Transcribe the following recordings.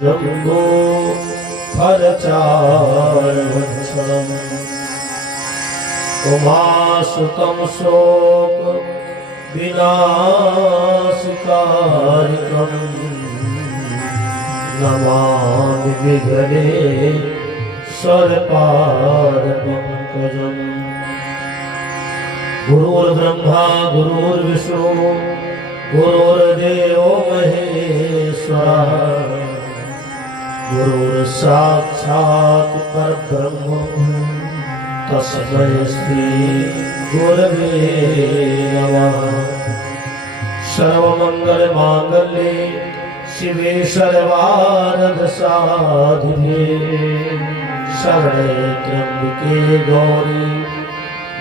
जम्बो फलचारुभक्षणम् उमासुतं शोक विनाशकारिकम् नमामि विघ्ने स्वरपादपङ्कजम्। गुरुर्ब्रह्मा गुरुर्विष्णु गुरुर्देवो महेश्वरः गुरुर्साक्षात् परब्रह्म तस्मै श्री गुरवे नमः। सर्वमङ्गलमाङ्गल्ये शिवे सर्वार्धसाधिके शरणे त्र्यम्बके गौरी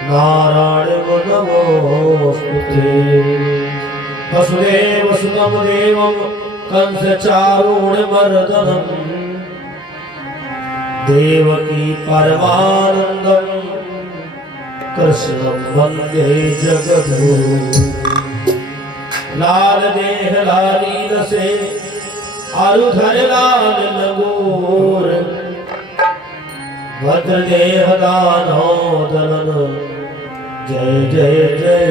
नारायणि नमोस्तुते। वसुदेव सुतं देवं कंसचारूणमर्दनम् देवकी परमानन्दं कृष्णं वन्दे जगद्गुरुं। लाल देह लाली रसे आरुधर लाल नगोर भद्र देह दानोदरन जय जय जय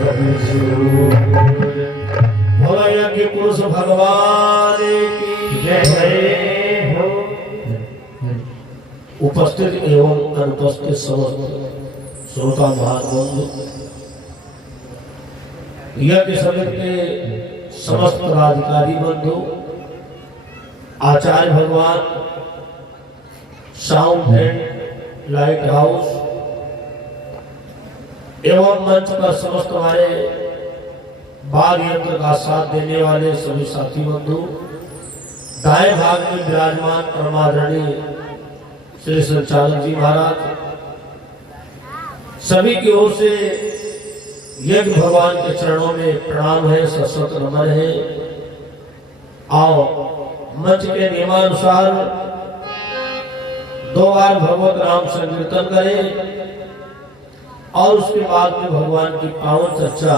कबीर। पुरुष भगवान की जय हो। उपस्थित एवं अनुपस्थित समस्त श्रोता महानुभाव, यज्ञ समिति के समस्त पदाधिकारी बंधु, आचार्य भगवान, साउंड एंड लाइट हाउस एवं मंच पर समस्त हमारे बाल यंत्र का साथ देने वाले सभी साथी बंधु, दाएं भाग में विराजमान परमादरणीय श्री संचालक जी महाराज, सभी की ओर से यज्ञ भगवान के चरणों में प्रणाम है, सशक्त नमन है। आओ मंच के नियमानुसार 2 बार भगवत नाम संकीर्तन करें और उसके बाद में भगवान की पावन चर्चा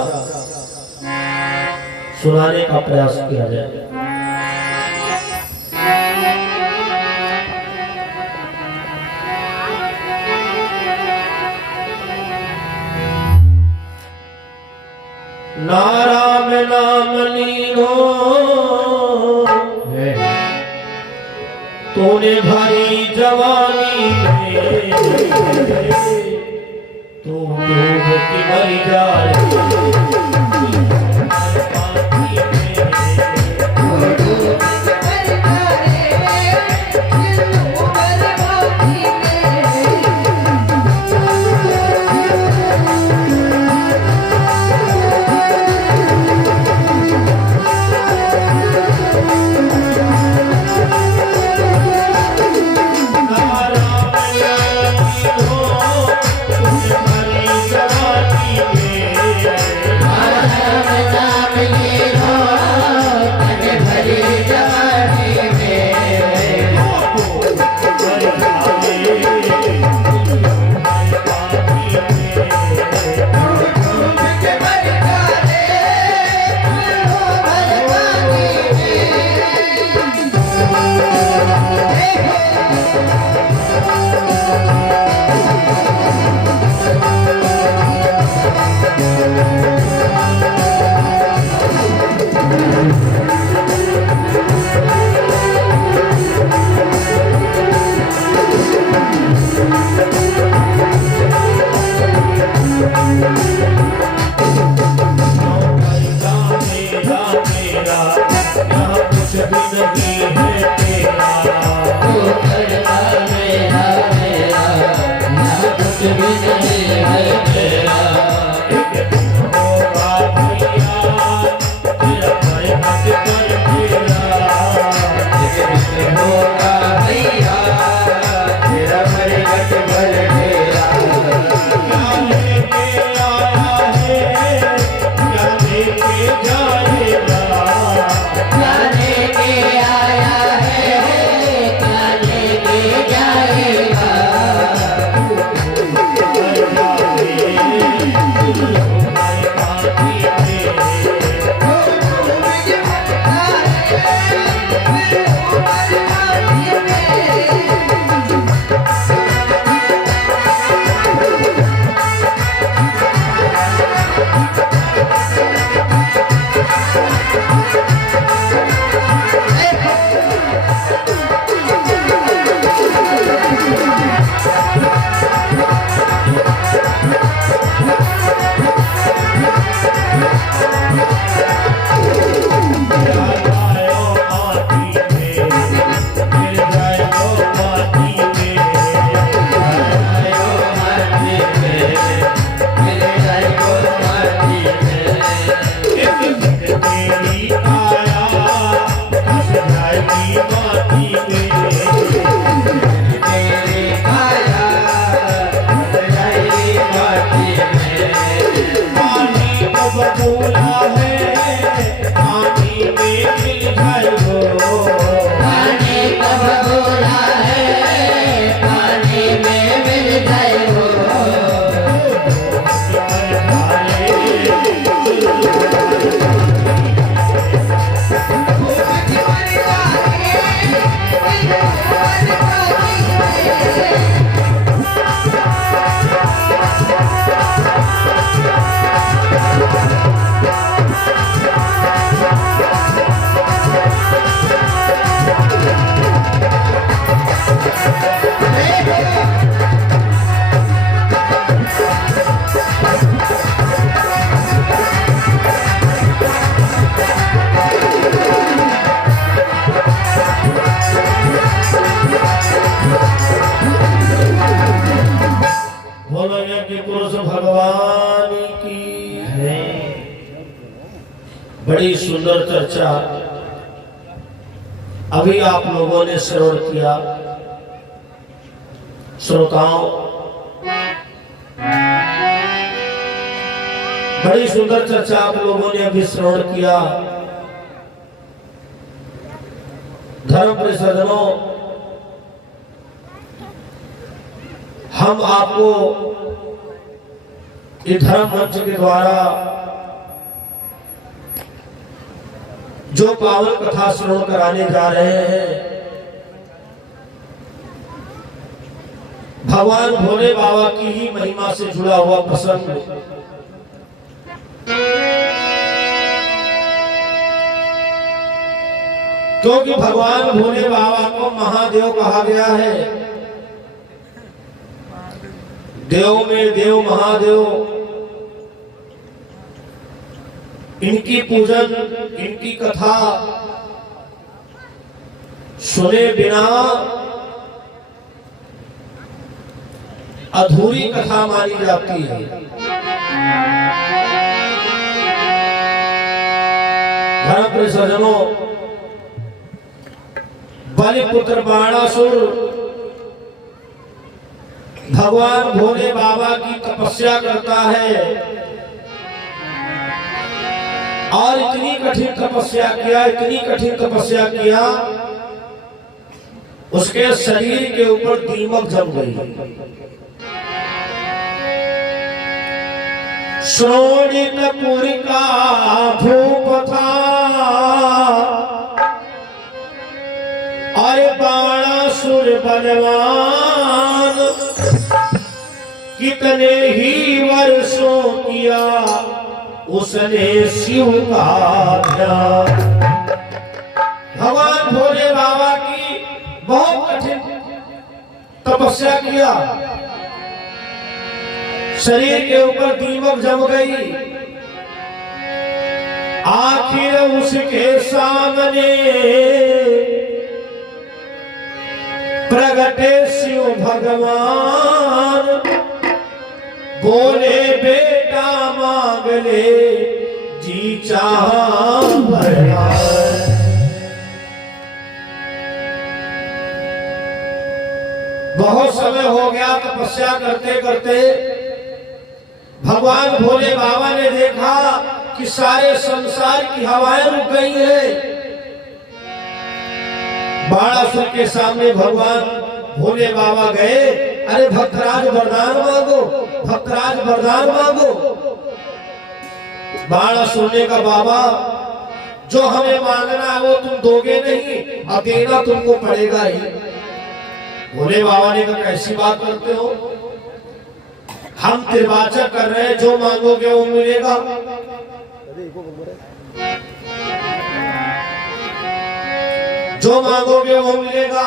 सुनाने का प्रयास किया जाए। नाराम नाम लीनो तूने भरी जवानी में तू डूब के मर जाए। जाने के बड़ी सुंदर चर्चा अभी आप लोगों ने श्रवण किया। श्रोताओं, बड़ी सुंदर चर्चा आप लोगों ने अभी श्रवण किया। धर्म परिषदों, हम आपको इस धर्म मंच के द्वारा जो पावन कथा श्रवण कराने जा रहे हैं, भगवान भोले बाबा की ही महिमा से जुड़ा हुआ प्रसंग। क्योंकि भगवान भोले बाबा को महादेव कहा गया है। देव में देव महादेव, इनकी पूजन, इनकी कथा सुने बिना अधूरी कथा मानी जाती है। धर्म परिषदों, बलिपुत्र बाणासुर भगवान भोले बाबा की तपस्या करता है और इतनी कठिन तपस्या किया, इतनी कठिन तपस्या किया, उसके शरीर के ऊपर दीमक जम गई। शोणितपुर का भूप था और बाणासुर बलवान, कितने ही वर्षों किया उसने शिव का ध्यान। भगवान भोले बाबा की बहुत कठिन तपस्या किया, शरीर के ऊपर दीमक जम गई। आखिर उसके सामने प्रगटे शिव भगवान, बोले बेटा मांग ले जी चाहा वरदान। बहुत समय हो गया तपस्या करते करते भगवान भोले बाबा ने देखा कि सारे संसार की हवाएं रुक गई हैं। बाणासुर के सामने भगवान भोले बाबा गए, अरे भक्तराज वरदान मांगो, भक्तराज वरदान मांगो। बाणासुर ने कहा बाबा, जो हमें मांगना है वो तुम दोगे नहीं, अब देना तुमको पड़ेगा ही। भोले बाबा ने कहा कैसी बात करते हो, हम त्रिवाचक कर रहे हैं, जो मांगोगे वो मिलेगा। जो मांगोगे वो मिलेगा।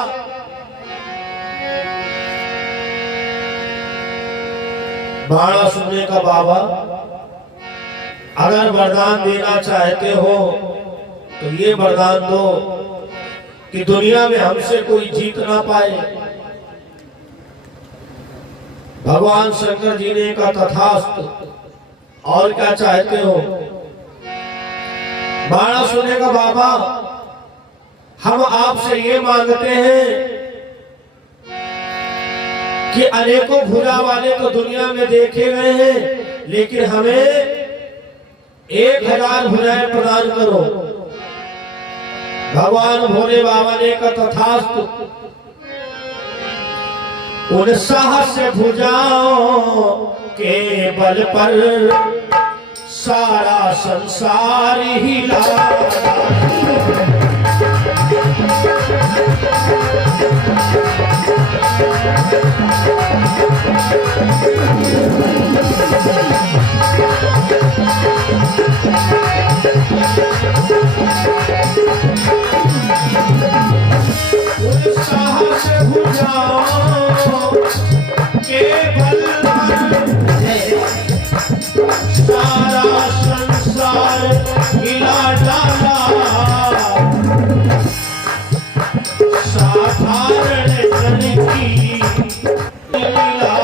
बाणासुर ने कहा बाबा, अगर वरदान देना चाहते हो तो ये वरदान दो कि दुनिया में हमसे कोई जीत ना पाए। भगवान शंकर जी ने कहा तथास्तु, और क्या चाहते हो। बाणासुर ने कहा बाबा, हम आपसे ये मांगते हैं कि अनेकों भुजा वाले तो दुनिया में देखे गए हैं, लेकिन हमें 1000 भुजाएं प्रदान करो। भगवान भोले बाबा ने कहा तथास्तु। उन साहस भुजाओं के बल पर सारा संसार हिला। साहस भुजाओं के बल पर सारा संसार हिला डाला। साधारण जन की लीला।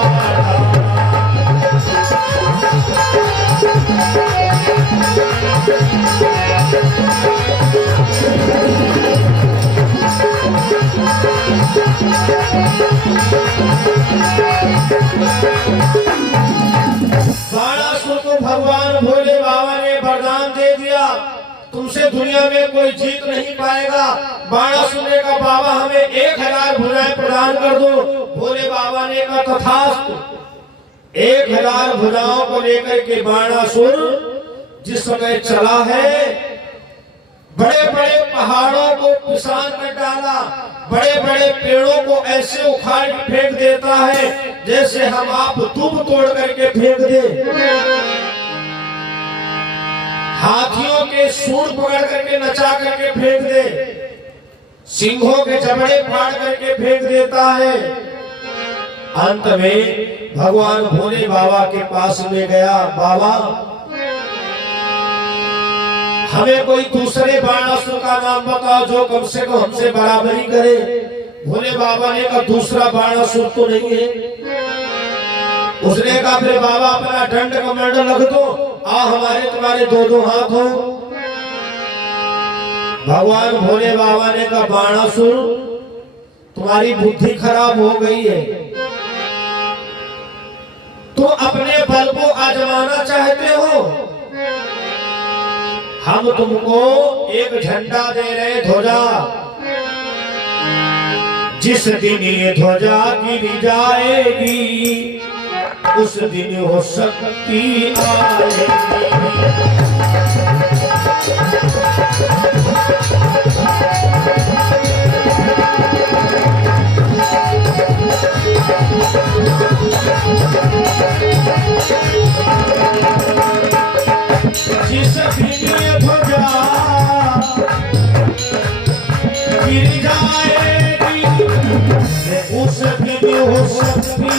बाणासुर को भगवान भोले बाबा ने वरदान दे दिया, तुमसे दुनिया में कोई जीत नहीं पाएगा। बाणासुर ने कहा बाबा हमें 1000 भुजाएं प्रदान कर दो। भोले बाबा ने कहा तथास्तु। 1000 भुजाओं को लेकर के बाणासुर जिस समय चला है, बड़े बड़े पहाड़ों को पिसान कर डाला, बड़े बड़े पेड़ों को ऐसे उखाड़ के फेंक देता है जैसे हम आप दूब तोड़ करके फेंक दे। हाथियों के सूंड पकड़ करके नचा करके फेंक दे, सिंहों के जबड़े फाड़ करके फेंक देता है। अंत में भगवान भोले बाबा के पास में गया, बाबा हमें कोई दूसरे बाणासुर का नाम बताओ जो कम से कम हमसे बराबरी करे। भोले बाबा ने कहा दूसरा बाणासुर तो नहीं है। उसने कहा फिर बाबा अपना दंड कमंडल रख दो, हमारे तुम्हारे 2-2 हाथ हो। भगवान भोले बाबा ने कहा बाणासुर तुम्हारी बुद्धि खराब हो गई है, तो अपने बल को आजमाना चाहते हो। हम तुमको एक झंडा दे रहे, ध्वजा। जिस दिन ये ध्वजा गिर जाएगी उस दिन हो शक्ति आएगी। जिस दिन ये ध्वजा गिर जाएगी उस दिन हो शक्ति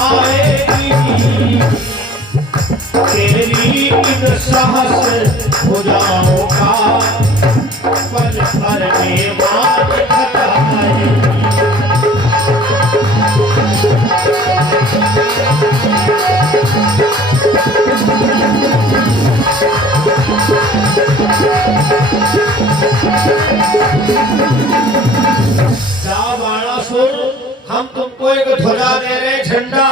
आएगी। तेरी इन साहस भुजाओं का पल भर में मार खटाएगी। बाणासुर हम तुमको एक ध्वजा दे रहे, झंडा,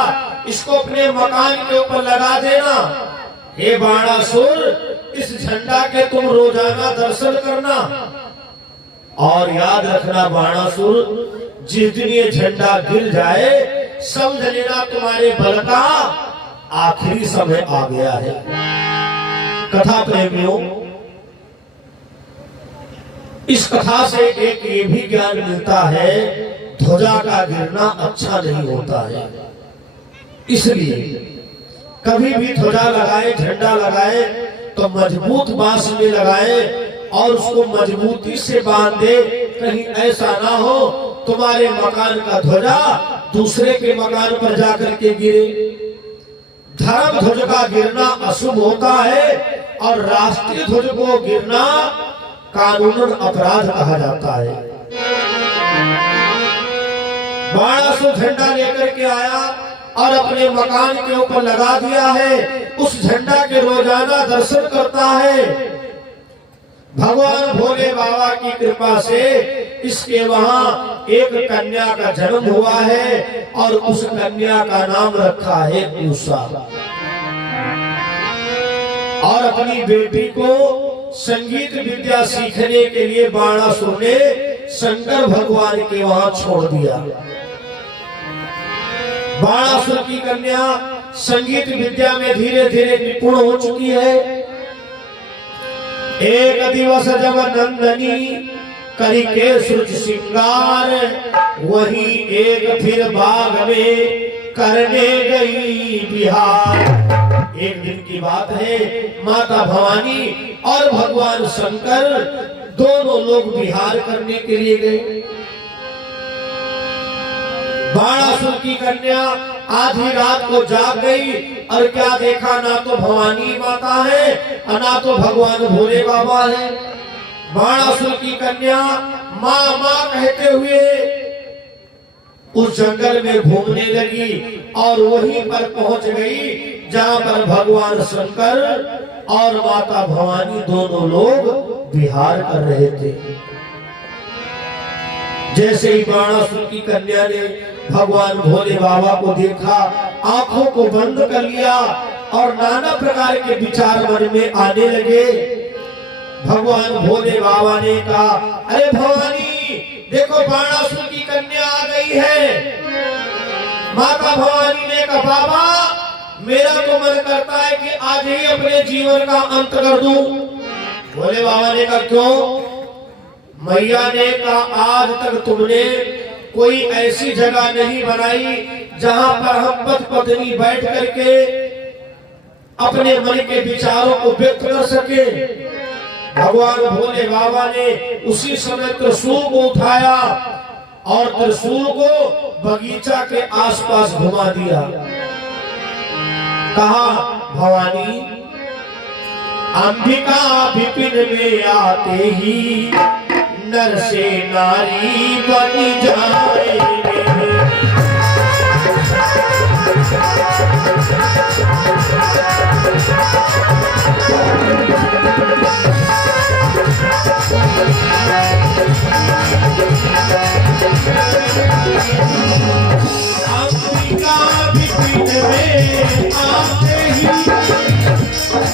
इसको अपने मकान के ऊपर लगा देना। हे बाणासुर इस झंडा के तुम रोजाना दर्शन करना, और याद रखना बाणासुर जिस दिन ये झंडा गिर जाए समझ लेना तुम्हारे बल का आखिरी समय आ गया है। कथा प्रेमियों, इस कथा से एक ये भी ज्ञान मिलता है ध्वजा का गिरना अच्छा नहीं होता है। इसलिए कभी भी ध्वजा लगाए, झंडा लगाए तो मजबूत बांस में लगाए और उसको मजबूती से बांध दे। कहीं ऐसा ना हो तुम्हारे मकान का ध्वजा दूसरे के मकान पर जाकर के गिरे। धर्म ध्वज का गिरना अशुभ होता है और राष्ट्रीय ध्वज को गिरना कानूनन अपराध कहा जाता है। बाणासुर झंडा लेकर के आया और अपने मकान के ऊपर लगा दिया है। उस झंडा के रोजाना दर्शन करता है। भगवान भोले बाबा की कृपा से इसके वहां एक कन्या का जन्म हुआ है और उस कन्या का नाम रखा है उषा। और अपनी बेटी को संगीत विद्या सीखने के लिए बाणासुर ने शंकर भगवान के वहां छोड़ दिया। बाणासुर की कन्या संगीत विद्या में धीरे धीरे निपुण हो चुकी है। एक दिवस जब नंदनी करके सूरज श्रृंगार वही एक फिर बाग में करने गई बिहार। एक दिन की बात है, माता भवानी और भगवान शंकर दोनों लोग बिहार करने के लिए गए। बाणासुर की कन्या आधी रात को जाग गई और क्या देखा, ना तो भवानी माता है और ना तो भगवान भोले बाबा है। बाणासुर की कन्या माँ माँ कहते हुए उस जंगल में घूमने लगी और वहीं पर पहुंच गई जहां पर भगवान शंकर और माता भवानी दोनों लोग विहार कर रहे थे। जैसे ही बाणासुर की कन्या ने भगवान भोले बाबा को देखा, आंखों को बंद कर लिया और नाना प्रकार के विचार मन में आने लगे। भगवान भोले बाबा ने कहा, अरे भवानी देखो बाणासुर की कन्या आ गई है। माता भवानी ने कहा, बाबा मेरा तो मन करता है कि आज ही अपने जीवन का अंत कर दूं। भोले बाबा ने कहा, क्यों? मैया ने कहा, आज तक तुमने कोई ऐसी जगह नहीं बनाई जहां पर हम पति पत्नी बैठ करके अपने मन के विचारों को व्यक्त कर सके। भगवान भोले बाबा ने उसी समय त्रिशूल को उठाया और त्रिशूल को बगीचा के आसपास घुमा दिया। कहा, भवानी अंबिका विपिन में आते ही नर से नारी बन जाएंगे। अंबिका विपिन में आते ही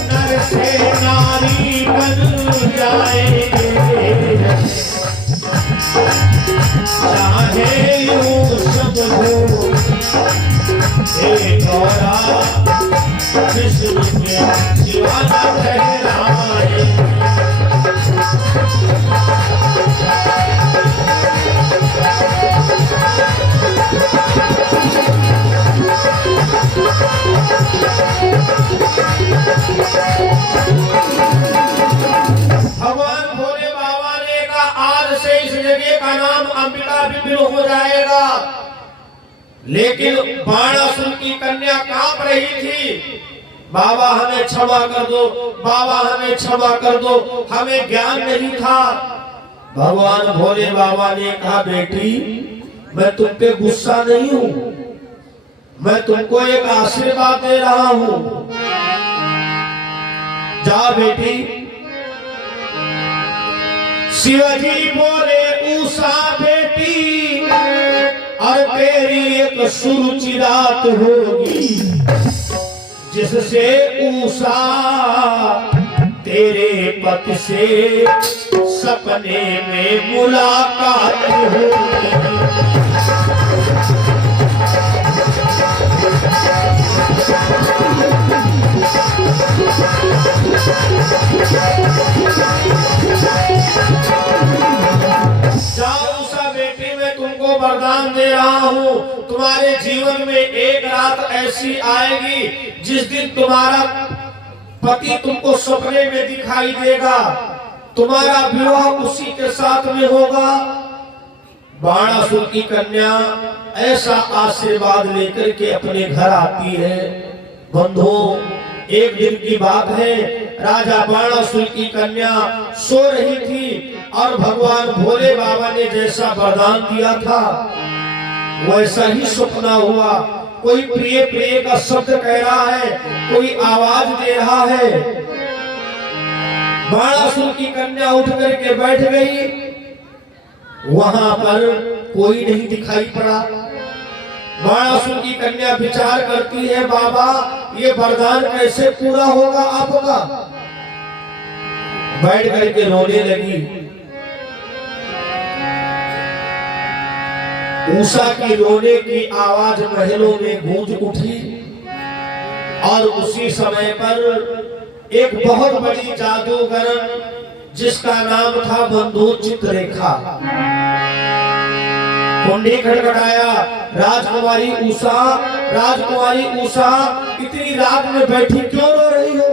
नर से नारी बन जाएंगे। चाहे यूं सब हो हे गौरा विष्णु के सिवा न ठहराए। भगवान भोले बाबा ने कहा, आज से इस जगह का नाम अंबिका विपिन हो जाएगा। लेकिन बाणासुर की कन्या कांप रही थी, बाबा हमें क्षमा कर दो, बाबा हमें क्षमा कर दो, हमें ज्ञान नहीं था। भगवान भोले बाबा ने कहा, बेटी मैं तुम पे गुस्सा नहीं हूं, मैं तुमको एक आशीर्वाद दे रहा हूं। जा बेटी। शिवजी बोले, उषा बेटी और तेरी एक सुरुचि रात होगी जिससे उषा तेरे पति से सपने में मुलाकात होगी। जाओ उषा बेटी, मैं तुमको वरदान दे रहा हूँ, तुम्हारे जीवन में एक रात ऐसी आएगी जिस दिन तुम्हारा पति तुमको सपने में दिखाई देगा, तुम्हारा विवाह उसी के साथ में होगा। बाणासुर की कन्या ऐसा आशीर्वाद लेकर के अपने घर आती है। बंधुओं, एक दिन की बात है, राजा बाणासुर की कन्या सो रही थी और भगवान भोले बाबा ने जैसा वरदान दिया था वैसा ही सपना हुआ। कोई प्रिय प्रिय का शब्द कह रहा है, कोई आवाज दे रहा है। बाणासुर की कन्या उठ करके बैठ गई, वहां पर कोई नहीं दिखाई पड़ा। बाणासुर की कन्या विचार करती है, बाबा ये वरदान कैसे पूरा होगा आपका। बैठ करके रोने लगी। उषा की रोने की आवाज महलों में गूंज उठी और उसी समय पर एक बहुत बड़ी जादूगर जिसका नाम था बंधु चित्ररेखा, कुंडी खड़खड़ाया। राजकुमारी उषा, राजकुमारी उषा, इतनी रात में बैठी क्यों रो रही हो?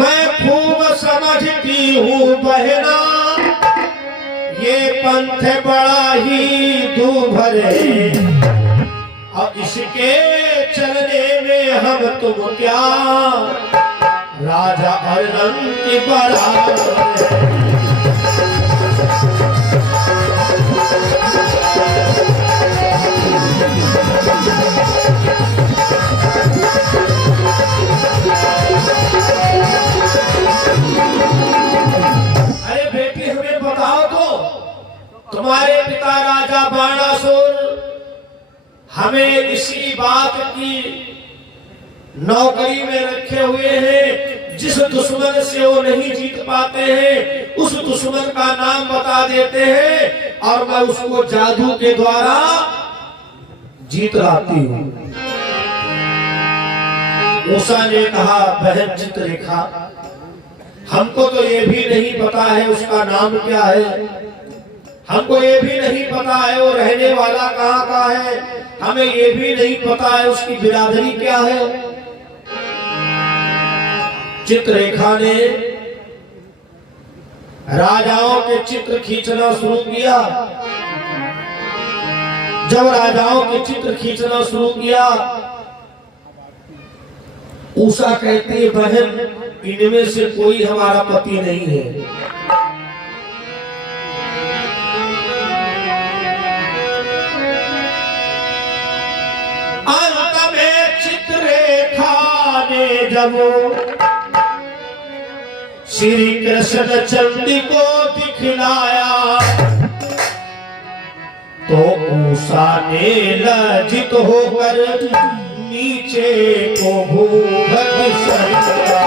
मैं खूब समझती हूँ बहना, ये पंथ बड़ा ही दूभर है और इसके चलने में हम तुम क्या राजा अर्नन के बराबर। अरे बेटी हमें बताओ तो तुम्हारे पिता राजा बाणासुर हमें इसी बात की नौकरी में रखे हुए हैं, जिस दुश्मन से वो नहीं जीत पाते हैं उस दुश्मन का नाम बता देते हैं और मैं उसको जादू के द्वारा जीत लाती हूं। उषा ने कहा, बहन चित्ररेखा, हमको तो ये भी नहीं पता है उसका नाम क्या है, हमको ये भी नहीं पता है वो रहने वाला कहाँ का है, हमें ये भी नहीं पता है उसकी बिरादरी क्या है। चित्ररेखा ने राजाओं के चित्र खींचना शुरू किया। जब राजाओं के चित्र खींचना शुरू किया, उषा कहती है, बहन इनमें से कोई हमारा पति नहीं है। अंत में चित्ररेखा ने जब श्री कृष्ण चंडी को दिखलाया तो उषा ने लज्जित होकर नीचे को भूभग सरिया।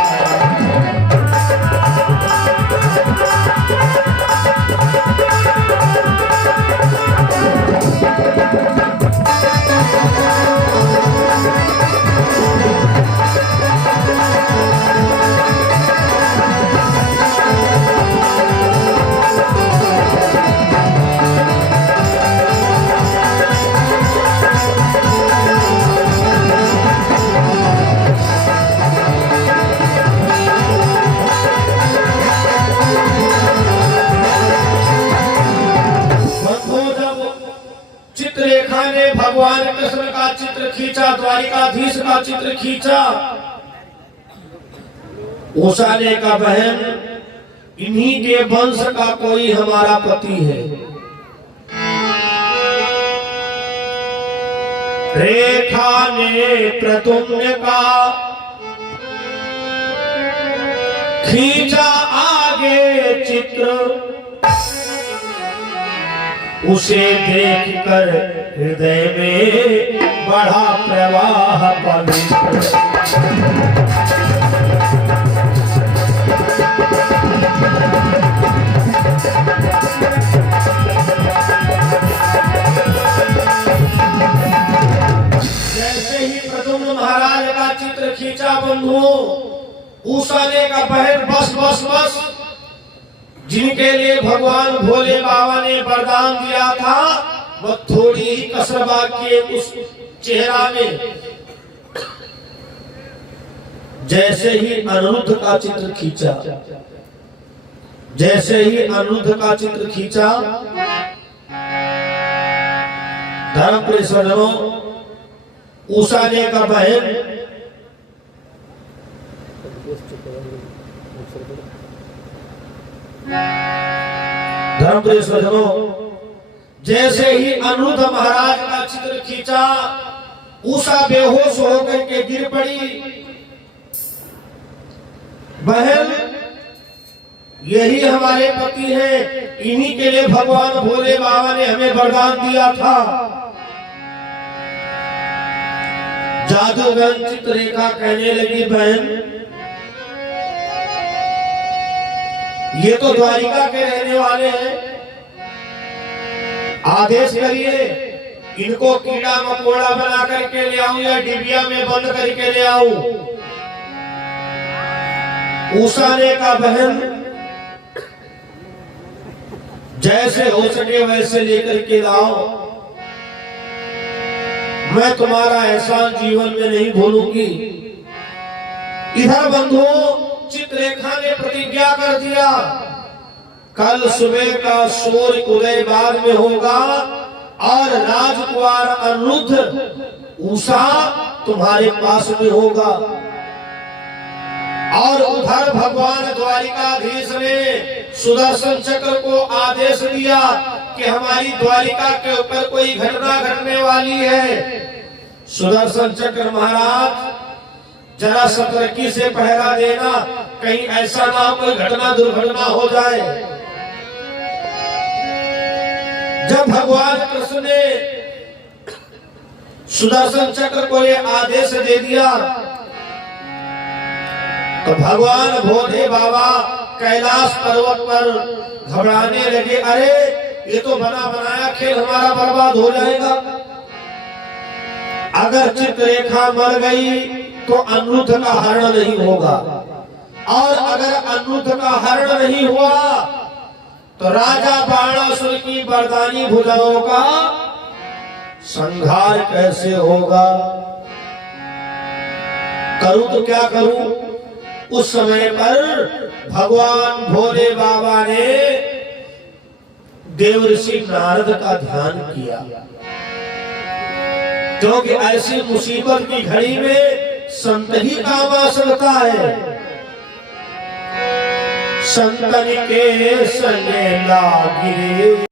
चित्ररेखा ने भगवान कृष्ण का चित्र खींचा, द्वारिकाधीश का चित्र खींचा। उषा ने कहा, बहन इन्हीं के वंश का कोई हमारा पति है। रेखा ने प्रद्युम्न का खींचा आगे चित्र, उसे देखकर हृदय में बढ़ा प्रवाह पवित्र। जैसे ही प्रद्युम्न महाराज का चित्र खींचा बंधुओं, उषा ने कहा, बहन बस बस बस, जिनके लिए भगवान भोले बाबा ने वरदान दिया था वो थोड़ी ही कसर बाकी है उस चेहरा में। जैसे ही अनिरुद्ध का चित्र खींचा, जैसे ही अनिरुद्ध का चित्र खींचा, धर्म परिषदों उषा ने कहा, बहन धर्मप्रिय, जैसे ही अनिरुद्ध महाराज का चित्र खींचा, उषा बेहोश होकर के गिर पड़ी। बहन यही हमारे पति हैं, इन्हीं के लिए भगवान भोले बाबा ने हमें वरदान दिया था। जादूगर चित्ररेखा कहने लगी, बहन ये तो द्वारिका के रहने वाले हैं, आदेश करिए इनको कीड़ा मकोड़ा बना करके ले आऊं या डिबिया में बंद करके ले आऊं। उषा ने कहा, बहन जैसे हो सके वैसे लेकर के लाओ, मैं तुम्हारा एहसान जीवन में नहीं भूलूंगी। इधर बंधुओं, चित्ररेखा ने प्रतिज्ञा कर दिया, कल सुबह का सूर्य उदय बाद में होगा और राजकुमार अनिरुद्ध उषा तुम्हारे पास में होगा। और उधर भगवान द्वारिकाधीश ने सुदर्शन चक्र को आदेश दिया कि हमारी द्वारिका के ऊपर कोई घटना घटने वाली है। सुदर्शन चक्र महाराज जरा सतर्की से पहरा देना, कहीं ऐसा ना हो कोई घटना दुर्घटना हो जाए। भगवान कृष्ण ने सुदर्शन चक्र को ये आदेश दे दिया तो भगवान भोले बाबा कैलाश पर्वत पर घबराने लगे। अरे ये तो बना बनाया खेल हमारा बर्बाद हो जाएगा। अगर चित्ररेखा मर गई तो अनिरुद्ध का हरण नहीं होगा, और अगर अनिरुद्ध का हरण नहीं हुआ तो राजा बाणासुर की वरदानी भुजाओं का संहार कैसे होगा। करूं तो क्या करूं। उस समय पर भगवान भोले बाबा ने देवर्षि नारद का ध्यान किया, क्योंकि ऐसी मुसीबत की घड़ी में संत ही काम आ सकता है। संतन के संग लागिरे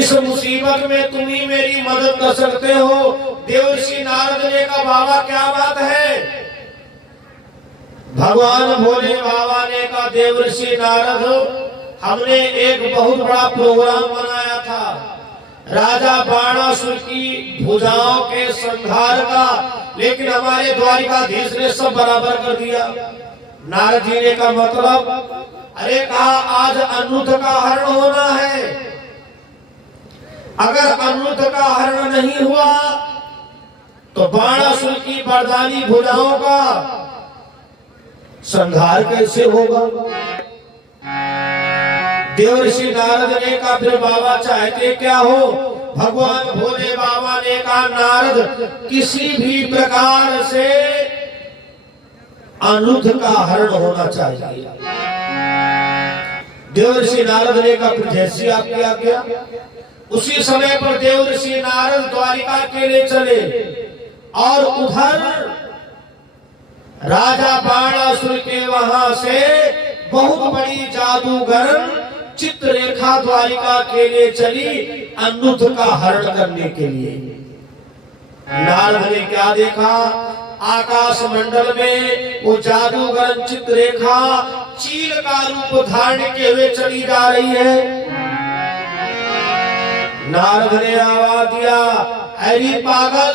इस मुसीबत में तुम ही मेरी मदद कर सकते हो। देवर्षि नारद ने कहा बाबा क्या बात है। भगवान भोले बाबा ने कहा देवर्षि नारद हमने एक बहुत बड़ा प्रोग्राम बनाया था राजा बाणासुर की भुजाओं के संहार का, लेकिन हमारे द्वारिकाधीश ने सब बराबर कर दिया। नारद जी ने का मतलब, अरे कहा आज अनूठ का हरण होना है, अगर अनूठ का हरण नहीं हुआ तो बाणासुर की वरदानी भुजाओं का संहार कैसे होगा। देवर्षि नारद ने कहा फिर बाबा चाहते क्या हो। भगवान भोले बाबा ने कहा नारद किसी भी प्रकार से अनूठ का हरण होना चाहिए। देवर्षि नारद ने कहा फिर जैसी आपकी आज्ञा। उसी समय पर देवर्षि नारद द्वारिका के लिए चले और उधर राजा बाणासुर के वहां से बहुत बड़ी जादूगर चित्ररेखा द्वारिका के लिए चली अनूठ का हरण करने के लिए। नारद ने क्या देखा, आकाश मंडल में वो जादूगर चित्ररेखा चील का रूप धारण किए हुए चली जा रही है। नारद ने आवाज दिया, अरे पागल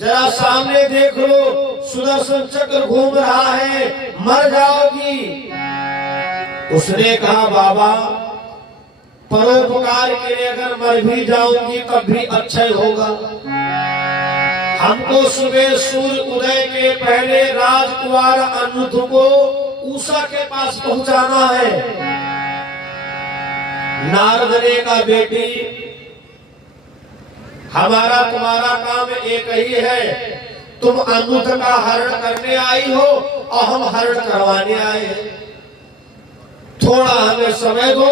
जरा सामने देख लो, सुदर्शन चक्र घूम रहा है, मर जाओगी। उसने कहा बाबा परोपकार के लिए अगर मर भी जाऊंगी तब भी अच्छा होगा। हमको सुबह सूर्य उदय के पहले राजकुमार अनूठ को उषा के पास पहुंचाना है। नारद ने कहा बेटी हमारा तुम्हारा काम एक ही है, तुम अनूठ का हरण करने आई हो और हम हरण करवाने आए हैं। थोड़ा हमें समय दो,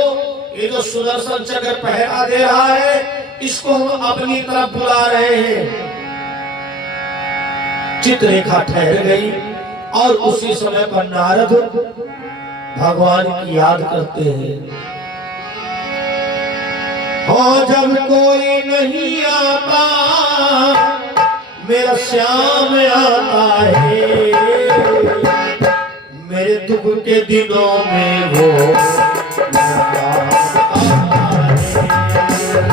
ये जो सुदर्शन चक्र पहरा दे रहा है इसको हम अपनी तरफ बुला रहे हैं। चित्ररेखा ठहर गई और उसी समय पर नारद भगवान की याद करते हैं। हो जब कोई नहीं आता मेरा श्याम आता है, मेरे दुख के दिनों में वो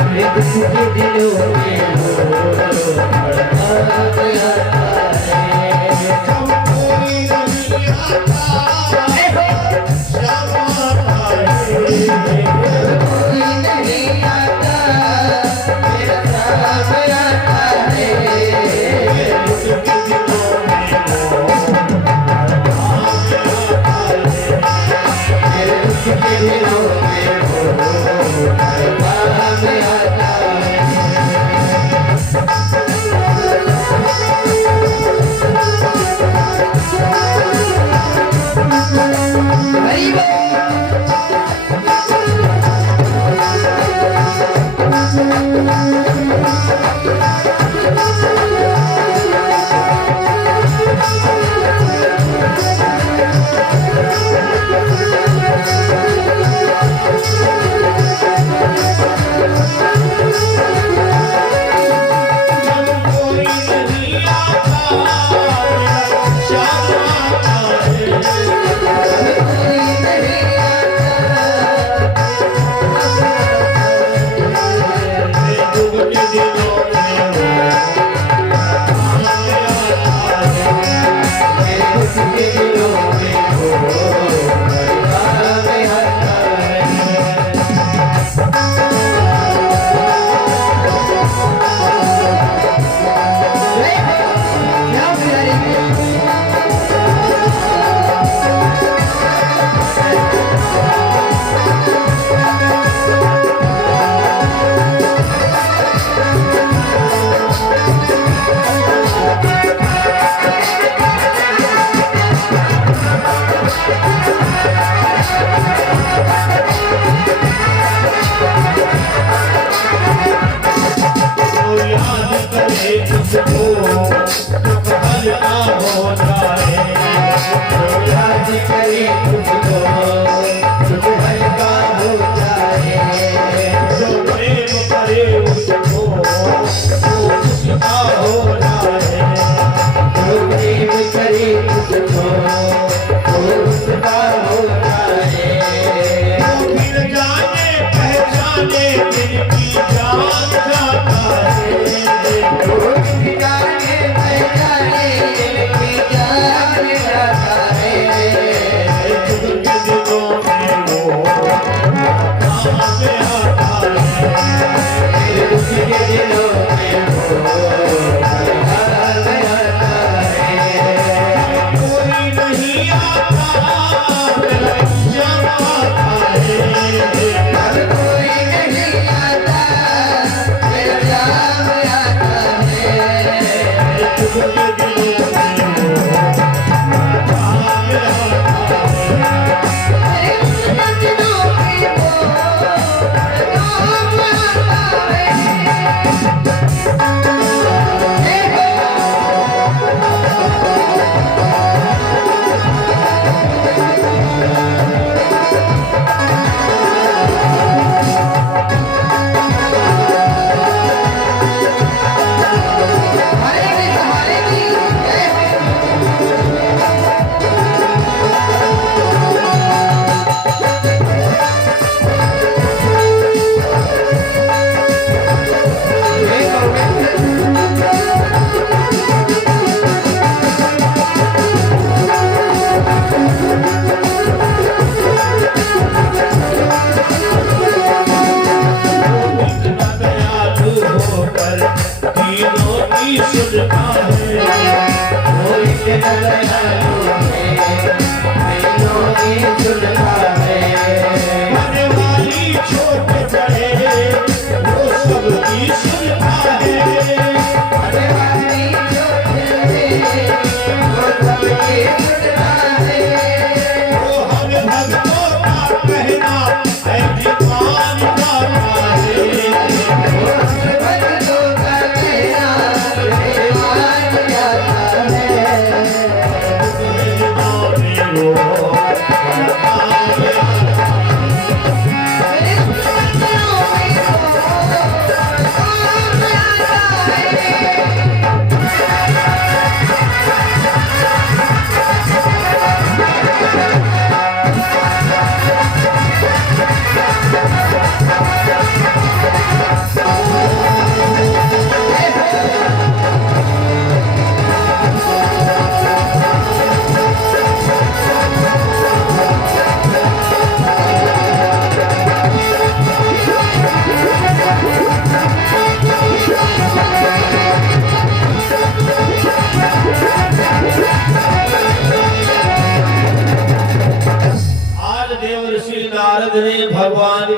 मेरे दुख के दिनों में Yeah.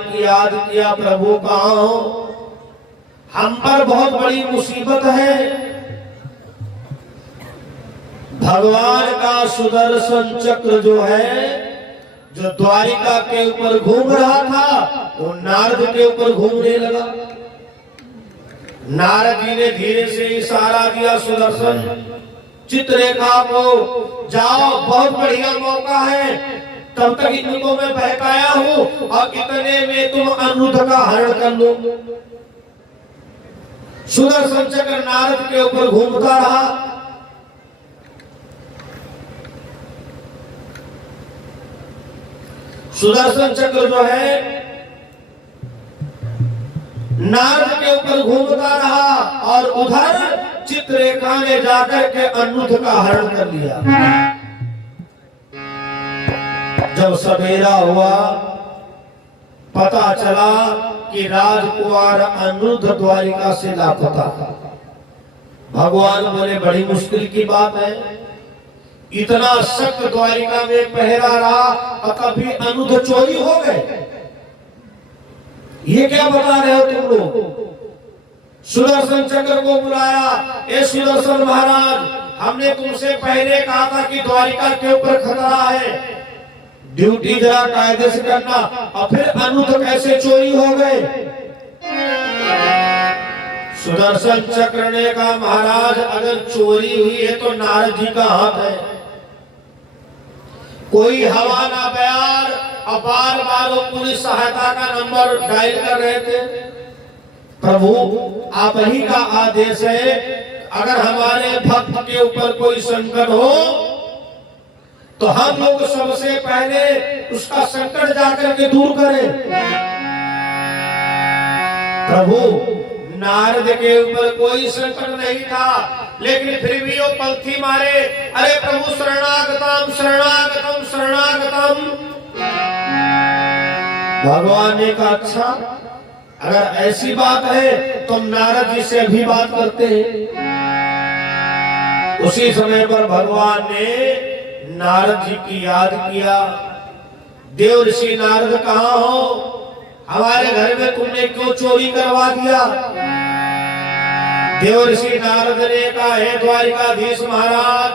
की याद किया, प्रभु कहाँ हो, हम पर बहुत बड़ी मुसीबत है। भगवान का सुदर्शन चक्र जो है, जो द्वारिका के ऊपर घूम रहा था, वो नारद के ऊपर घूमने लगा। नारद जी ने धीरे से इशारा दिया सुदर्शन चित्ररेखा को, जाओ बहुत बढ़िया मौका है, तब तक इनको मैं बहकाया हूं और इतने में तुम अनिरुद्ध का हरण कर लो। सुदर्शन चक्र नारद के ऊपर घूमता रहा। सुदर्शन चक्र जो है नारद के ऊपर घूमता रहा और उधर चित्ररेखा ने जाकर के अनिरुद्ध का हरण कर लिया। जब सवेरा हुआ, पता चला कि राजकुमार अनिरुद्ध द्वारिका से लापता। भगवान बोले बड़ी मुश्किल की बात है, इतना सख्त द्वारिका में पहरा रहा और कभी अनिरुद्ध चोरी हो गए, ये क्या बता रहे हो तुम लोग। सुदर्शन चक्र को बुलाया, ए सुदर्शन महाराज, हमने तुमसे पहले कहा था कि द्वारिका के ऊपर खतरा है, ड्यूटी जरा कायदे से करना, और फिर अनिरुद्ध कैसे चोरी हो गए। सुदर्शन चक्र ने कहा महाराज अगर चोरी हुई है तो नारद जी का हाथ है, कोई हवा ना बयार, और बार बार वो पुलिस सहायता का नंबर डायल कर रहे थे। प्रभु आप ही का आदेश है, अगर हमारे भक्त के ऊपर कोई संकट हो तो हम लोग सबसे पहले उसका संकट जाकर के दूर करें। प्रभु नारद के ऊपर कोई संकट नहीं था, लेकिन फिर भी वो पलथी मारे, अरे प्रभु शरणागतम शरणागतम शरणागतम। भगवान ने कहा अच्छा, अगर ऐसी बात है तो नारद जी से भी बात करते हैं। उसी समय पर भगवान ने नारद जी की याद किया। देव ऋषि नारद कहाँ हो, हमारे घर में तुमने क्यों चोरी करवा दिया। देव ऋषि नारद ने कहा हे द्वारिकाधीश महाराज,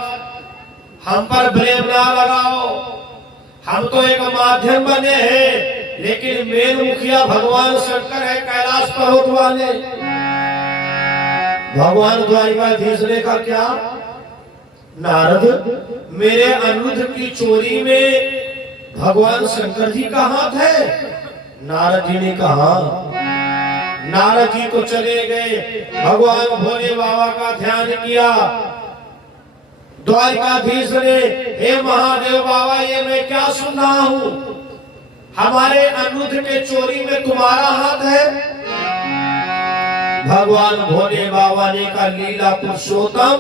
हम पर ब्लेम ना लगाओ, हम तो एक माध्यम बने हैं, लेकिन मेन मुखिया भगवान शंकर है कैलाश पर्वत वाले। भगवान द्वारिकाधीश ने कहा क्या नारद, मेरे अनिरुद्ध की चोरी में भगवान शंकर जी का हाथ है। नारद जी ने कहा, नारद जी तो चले गए, भगवान भोले बाबा का ध्यान किया। द्वारिकाधीश ने हे महादेव बाबा, ये मैं क्या सुन रहा हूं, हमारे अनिरुद्ध के चोरी में तुम्हारा हाथ है। भगवान भोले बाबा ने कहा लीला पुरुषोत्तम,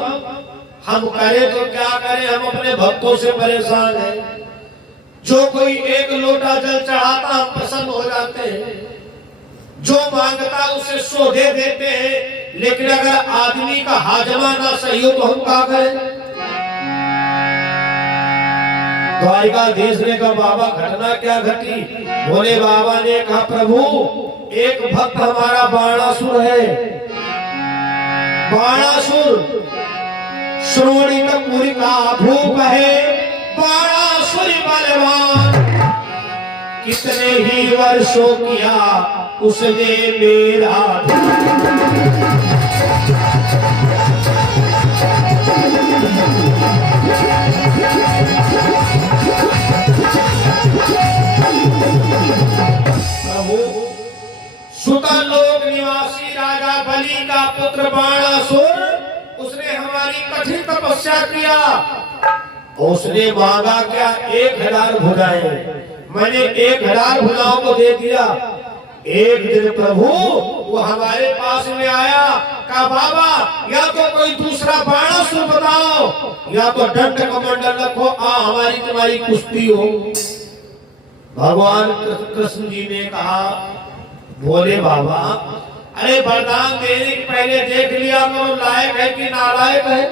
हम करें तो क्या करें, हम अपने भक्तों से परेशान हैं। जो कोई एक लोटा जल चढ़ाता हम प्रसन्न हो जाते हैं, जो मांगता उसे 100 दे देते हैं, लेकिन अगर आदमी का हाजमा ना सही हो तो हम क्या करें। द्वारिकाधीश ने कहा बाबा घटना क्या घटी। भोले बाबा ने कहा प्रभु एक भक्त हमारा बाणासुर है, बाणासुर श्रोणिकपुरी का भूप है, बाणासुर बलवान, कितने ही वर्षों किया उसने मेरा। प्रभु सुतलोक निवासी राजा बलि का पुत्र बाणासुर, उसने हमारी कठिन तपस्या किया, उसने मांगा क्या 1000 भुजाएं, मैंने 1000 भुजाओं को दे दिया। एक दिन प्रभु वो हमारे पास में आया, कहा बाबा या तो कोई दूसरा बाणासुर बताओ, या तो दंड कमंडल रखो, हमारी तुम्हारी कुश्ती हो। भगवान कृष्ण जी ने कहा भोले बाबा, अरे वरदान देने के पहले देख लिया करो लायक है कि नालायक है,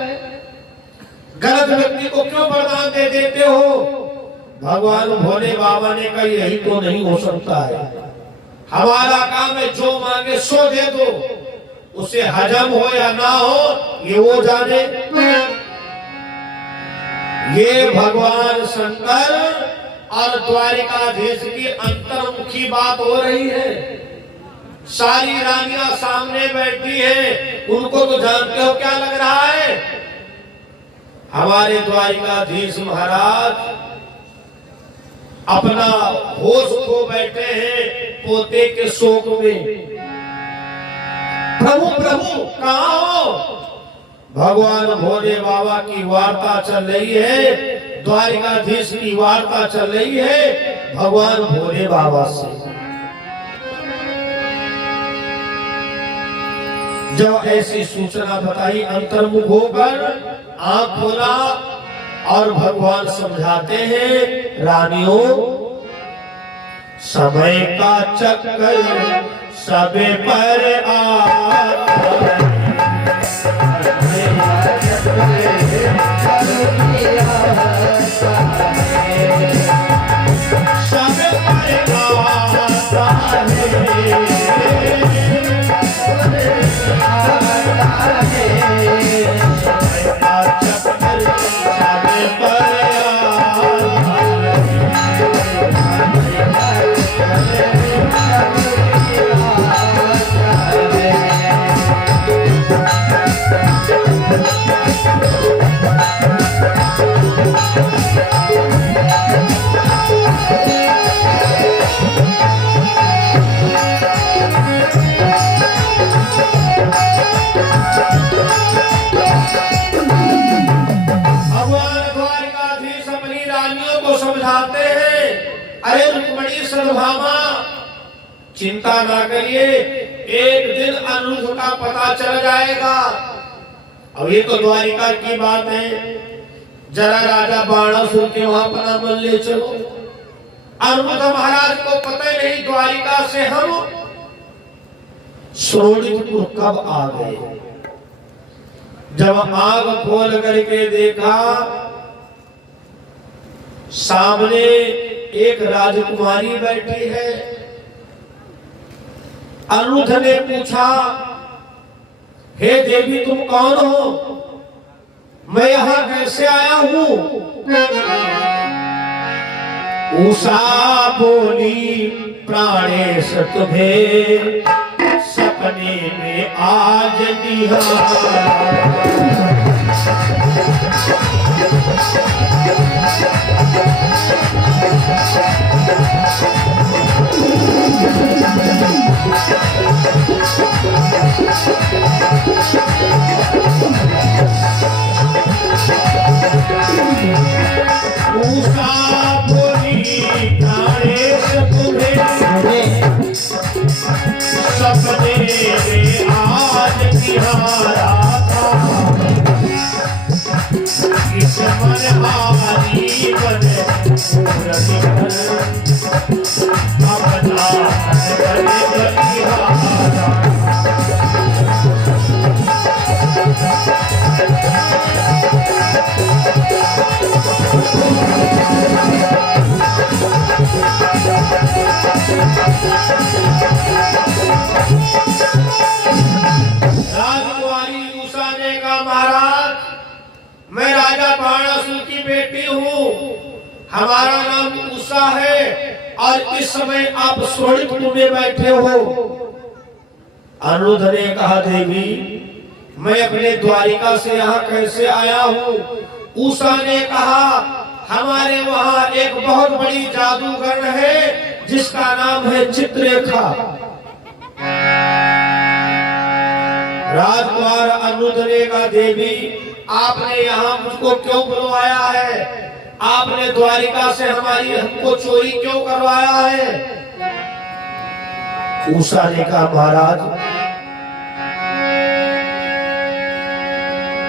गलत व्यक्ति को क्यों वरदान दे देते हो। भगवान भोले बाबा ने कहा यही तो नहीं हो सकता है, हमारा काम है जो मांगे सो दे दो, उसे हजम हो या ना हो ये वो जाने। ये भगवान शंकर और द्वारिकाधीश की अंतर्मुखी बात हो रही है। सारी रानियां सामने बैठी है, उनको तो जानते हो क्या लग रहा है। हमारे द्वारिकाधीश महाराज अपना होश खो बैठे हैं पोते के शोक में। प्रभु प्रभु कहाँ हो? भगवान भोले बाबा की वार्ता चल रही है, द्वारिकाधीश की वार्ता चल रही है भगवान भोले बाबा से। जब ऐसी सूचना बताई, अंतर्मुख होकर आंख खोला और भगवान समझाते हैं, रानियों समय का चक्कर सबे पर आता है। समझाते हैं, अरे रुक्मिणी सद्भामा चिंता ना करिए, एक दिन अनिरुद्ध का पता चल जाएगा। अब ये तो द्वारिका की बात है, जरा राजा बाणासुर के वहां अपना मन ले चलो। अनिरुद्ध महाराज को पता ही नहीं द्वारिका से हम शोणितपुर कब आ गए। जब आग खोल करके देखा, सामने एक राजकुमारी बैठी है। अनिरुद्ध ने पूछा, हे देवी तुम कौन हो? मैं यहां कैसे आया हूं? उषा बोली, प्राणेश तुम्हें सपने में आज दिया। सपने में आज तिहारा था, इस मनहारी बन अपना राजकुमारी उषा ने कहा, महाराज मैं राजा बाणासुर की बेटी हूँ, हमारा नाम उषा है और इस समय आप शोणितपुर में बैठे हो। अनिरुद्ध ने कहा, देवी मैं अपने द्वारिका से यहाँ कैसे आया हूँ? उषा ने कहा, हमारे वहाँ एक बहुत बड़ी जादूगर है जिसका नाम है चित्रलेखा। राजकुमार अनिरुद्ध ने कहा, देवी आपने यहाँ मुझको क्यों बुलवाया है? आपने द्वारिका से हमको चोरी क्यों करवाया है? उषा ने कहा, महाराज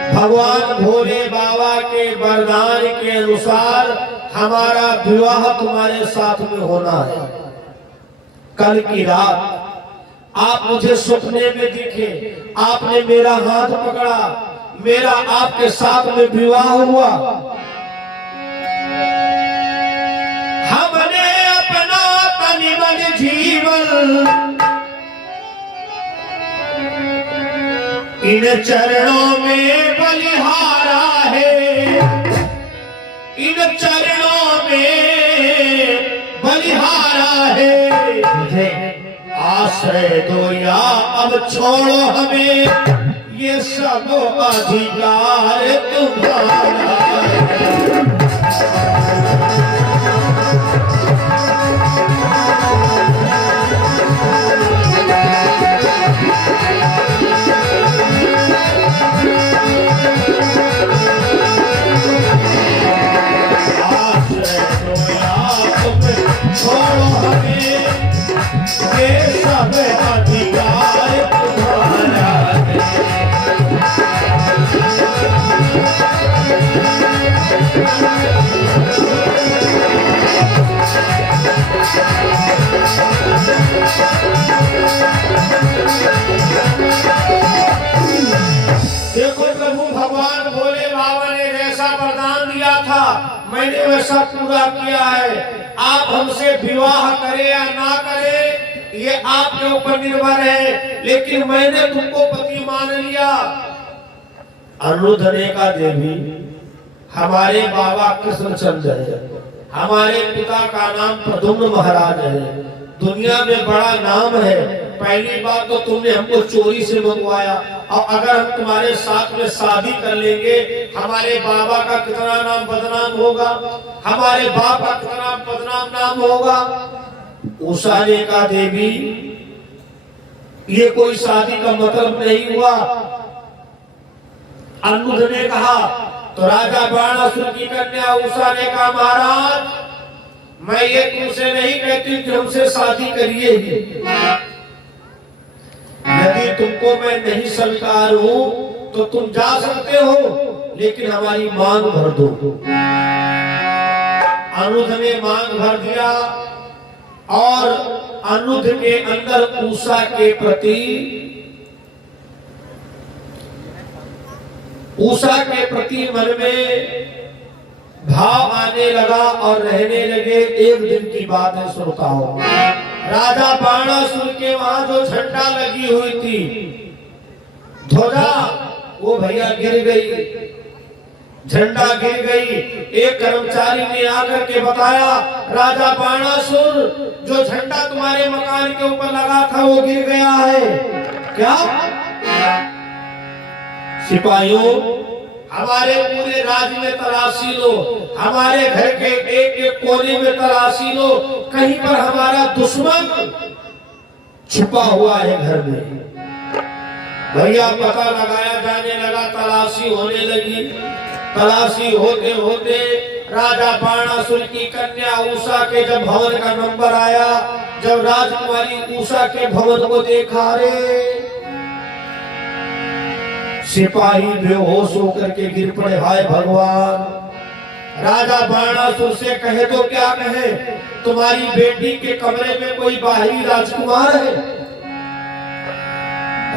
भगवान भोले बाबा के वरदान के अनुसार हमारा विवाह तुम्हारे साथ में होना है। कल की रात आप मुझे सपने में दिखे, आपने मेरा हाथ पकड़ा, मेरा आपके साथ में विवाह हुआ। हमने अपना मन मन जीवन इन चरणों में बलिहारा है, इन चरणों में बलिहारा है। मुझे आश्रय दो या अब छोड़ो हमें, ये सब अधिकार तुम्हारा है। छोड़ो हमें, ये सब अधिकार तुम्हारा है। देखो प्रभु भगवान भोले बाबा ने जैसा वरदान दिया था मैंने वैसा पूरा किया है। आप हमसे विवाह करें या ना करें ये आपके ऊपर निर्भर है, लेकिन मैंने तुमको पति मान लिया। अनुधनेका देवी हमारे बाबा कृष्णचंद्र है, हमारे पिता का नाम प्रद्युम्न महाराज है, दुनिया में बड़ा नाम है। पहली बात तो तुमने हमको चोरी से मंगवाया, और अगर हम तुम्हारे साथ में शादी कर लेंगे हमारे बाबा का कितना नाम बदनाम होगा, हमारे बाप का कितना बदनाम नाम होगा। उषा ने कहा देवी ये कोई शादी का मतलब नहीं हुआ। अनुज ने कहा तो राजा बाणासुर की कन्या उषा ने कहा महाराज मैं ये तुमसे नहीं कहती कि हमसे शादी करिए ही, यदि तुमको मैं नहीं स्वीकार हूं तो तुम जा सकते हो, लेकिन हमारी मांग भर दो। अनुज ने मांग भर दिया और अनुज के अंदर उषा के प्रति मन में भाव आने लगा और रहने लगे। एक दिन की बात है श्रोताओं, राजा बाणासुर के वहां जो झंडा लगी हुई थी ध्वजा वो भैया गिर गई, झंडा गिर गई। एक कर्मचारी ने आकर के बताया राजा बाणासुर जो झंडा तुम्हारे मकान के ऊपर लगा था वो गिर गया है। क्या? सिपाहियों हमारे पूरे राज्य में तलाशी लो, हमारे घर के एक एक कोने में तलाशी लो, कहीं पर हमारा दुश्मन छुपा हुआ है घर में। भैया पता लगाया जाने लगा, तलाशी होने लगी। तलाशी होते होते राजा बाणासुर की कन्या उषा के जब भवन का नंबर आया, जब राजकुमारी उषा के भवन को देखा रे सिपाही बेहोश होकर के गिर पड़े। हाय भगवान! राजा बाणासुर से कहे तो क्या कहे, तुम्हारी बेटी के कमरे में कोई बाहरी राजकुमार है।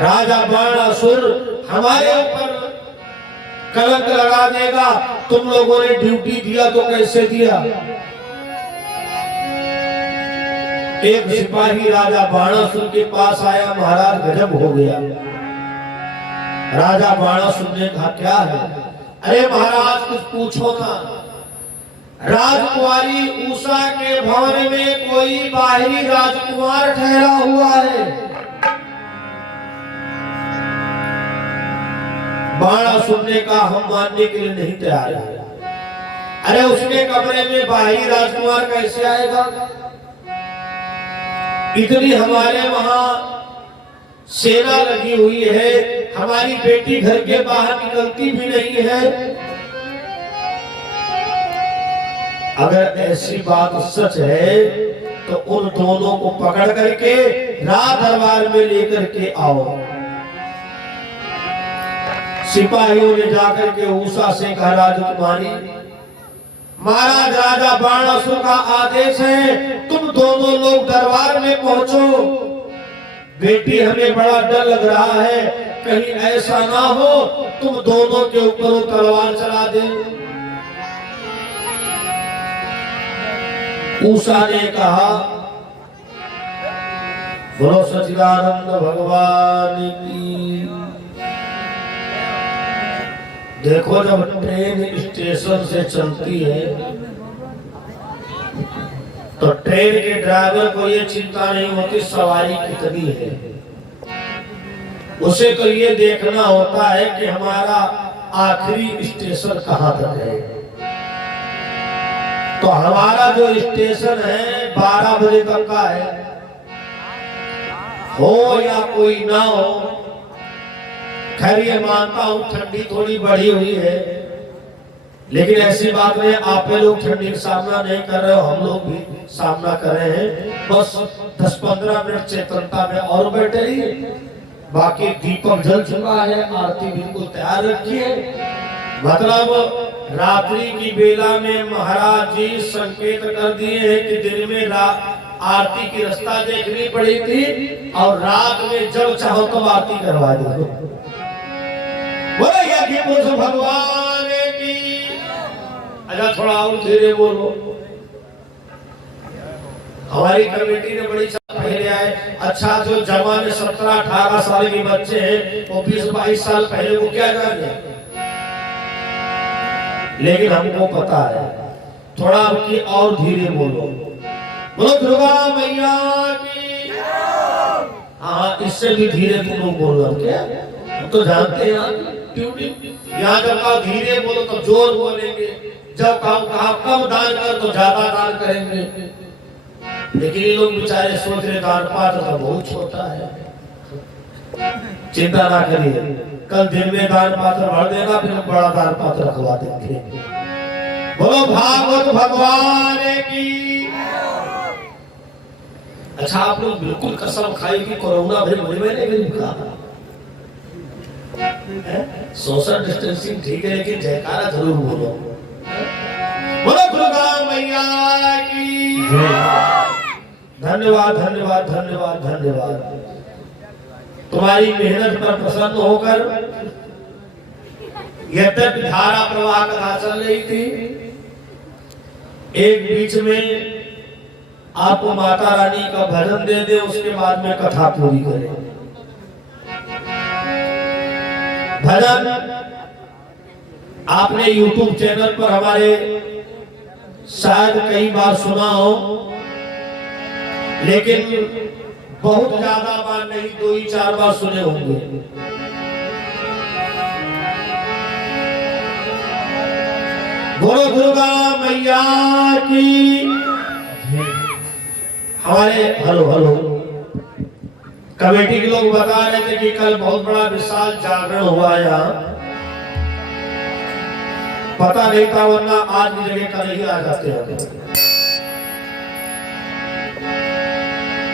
राजा बाणासुर हमारे ऊपर कलंक लगा देगा, तुम लोगों ने ड्यूटी दिया तो कैसे दिया। एक सिपाही राजा बाणासुर के पास आया, महाराज गजब हो गया। राजा बाणासुर ने कहा क्या है? अरे महाराज कुछ पूछो ना, राजकुमारी उषा के भवन में कोई बाहरी राजकुमार ठहरा हुआ है। बाणासुर ने कहा हम मानने के लिए नहीं तैयार है। अरे उसके कमरे में बाहरी राजकुमार कैसे आएगा? इतनी हमारे वहां सेना लगी हुई है, हमारी बेटी घर के बाहर निकलती भी नहीं है। अगर ऐसी बात सच है तो उन दोनों को पकड़ करके राज दरबार में लेकर के आओ। सिपाहियों ने जाकर के उषा से कहा राजकुमारी महाराज राजा बाणासुर का आदेश है तुम दोनों लोग दरबार में पहुंचो। बेटी हमें बड़ा डर लग रहा है, कहीं ऐसा ना हो तुम दोनों के ऊपर वो तलवार चला दे। उषा ने कहा बोलो सच्चिदानंद भगवान की। देखो जब ट्रेन स्टेशन से चलती है तो ट्रेन के ड्राइवर को ये चिंता नहीं होती सवारी कितनी है, उसे तो ये देखना होता है कि हमारा आखिरी स्टेशन कहां तक है। तो हमारा जो स्टेशन है 12 बजे तक का है, हो या कोई ना हो। खैर ये मानता हूं ठंडी थोड़ी बढ़ी हुई है, लेकिन ऐसी बात नहीं, आप लोग ठंडी का सामना नहीं कर रहे हो, हम लोग भी सामना कर रहे हैं। बस 10-15 मिनट चेतनता में और बैठे ही, बाकी दीपक जल चुका है, आरती बिल्कुल तैयार रखी है। मतलब रात्रि की बेला में महाराज जी संकेत कर दिए हैं कि दिन में आरती की रास्ता देखनी पड़ी थी और रात में जब चाहो तो आरती करवा दो। बोले कि पुरुष भगवान की। अच्छा थोड़ा और धीरे बोलो। हमारी कमेटी ने बड़ी पहले आए। अच्छा जो जवान 17-18 साल के बच्चे हैं वो 20-22 साल पहले वो क्या जाने, लेकिन हमको पता है। थोड़ा की और धीरे बोलो। बोलो दुर्गा मैया की। हाँ इससे भी धीरे तुम लोग बोलो। क्या हम तो जानते हैं यहाँ जब कहा धीरे बोलो तो जोर बोलेंगे, जब कहा कम दान कर तो ज्यादा दान करेंगे। लेकिन ये लोग बेचारे सोच रहे दान पात्र तो बहुत छोटा है। चिंता ना करिए, कल दिन में दान पात्र भर देगा, फिर हम बड़ा दान पात्र रखवा देंगे। बोलो भागवत भगवान की। अच्छा आप लोग बिल्कुल कसम खाई कि कोरोना भरे मैंने भी कहा सोशल डिस्टेंसिंग ठीक है, लेकिन जयकारा जरूर बोलो। बोलो दुर्गा मैया की। धन्यवाद धन्यवाद धन्यवाद धन्यवाद। तुम्हारी मेहनत पर प्रसन्न होकर यद्यपि धारा प्रवाह कथा चल रही थी, एक बीच में आपको माता रानी का भजन दे दे, उसके बाद में कथा पूरी करें। भजन आपने YouTube चैनल पर हमारे शायद कई बार सुना हो, लेकिन बहुत ज्यादा बार नहीं, 2-4 बार सुने होंगे। बोलो दुर्गा मैया की। हमारे हेलो कमेटी के लोग बता रहे थे कि कल बहुत बड़ा विशाल जागरण हुआ यहाँ, पता नहीं था, वरना आज की जगह कल ही आ जाते हैं।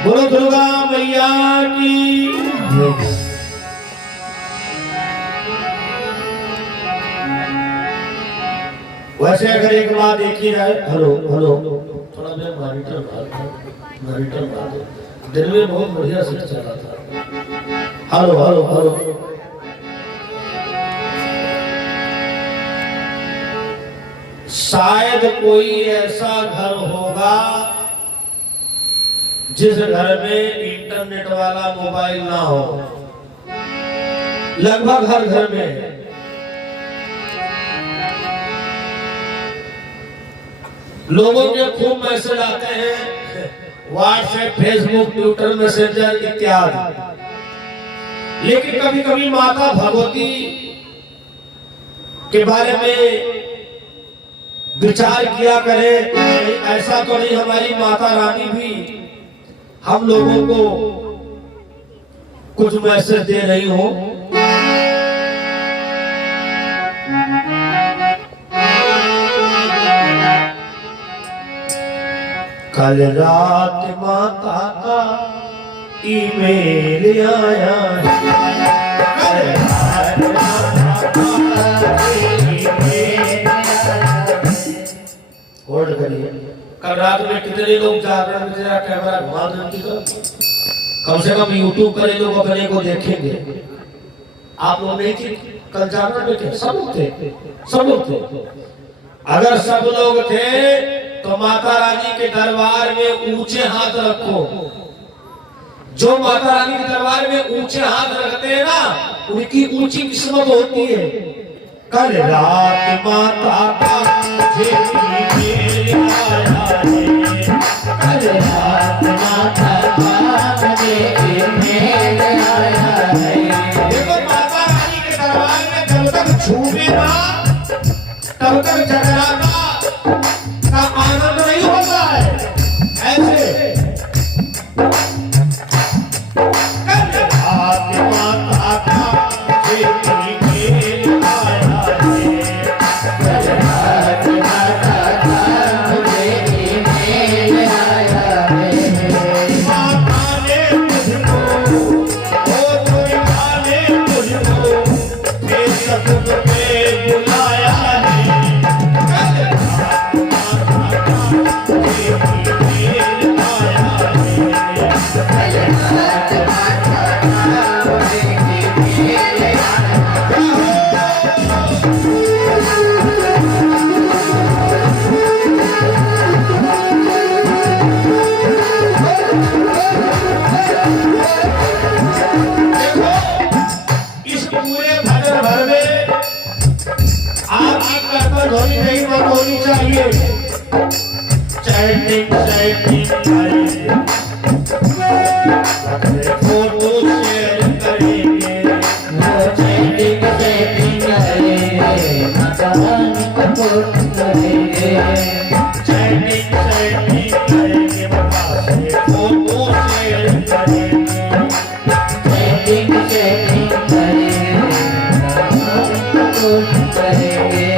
बोलो दुर्गा मैया की। वैसे अगर एक बात देखी जाए, हेलो थोड़ा मैं मॉनिटर मार दो, दिन में बहुत बढ़िया से चला था। हेलो शायद कोई ऐसा घर होगा जिस घर में इंटरनेट वाला मोबाइल ना हो। लगभग हर घर में लोगों के खूब मैसेज आते हैं, व्हाट्सएप, फेसबुक, ट्विटर, मैसेंजर इत्यादि। लेकिन कभी कभी माता भगवती के बारे में विचार किया करें, ऐसा तो नहीं हमारी माता रानी भी हम लोगों को कुछ मैसेज दे रही हो। कल रात माता का ईमेल आया, होल्ड करिए। कल रात में कितने लोग जागरण में जरा कैमरा घुमा देती तो कम से कम YouTube पर लोग अपने को देखेंगे। आप लोग नहीं थे कल जागरण में? थे सब लोग थे। अगर सब लोग थे तो माता रानी के दरबार में ऊंचे हाथ रखो। जो माता रानी के दरबार में ऊंचे हाथ रखते हैं ना, उनकी ऊंची किस्मत होती है। कल रात माता का मुझे मेल आया है, कल रात माता का मुझे मेल आया है। देखो माता रानी के दरबार में जब तक झूमे ना तब तक जगराता का आनंद नहीं होता है। ऐसे होनी नहीं मन होनी चाहिए। चैटिंग चैटिंग फोटो शेयर करेंगे, चैटिंग चैटिंग करेंगे, फोटो करेंगे, चैटिंग चैटिंग करेंगे, फोटो शेयर करेंगे, चैटिंग चैटिंग करेंगे, फोटो करेंगे।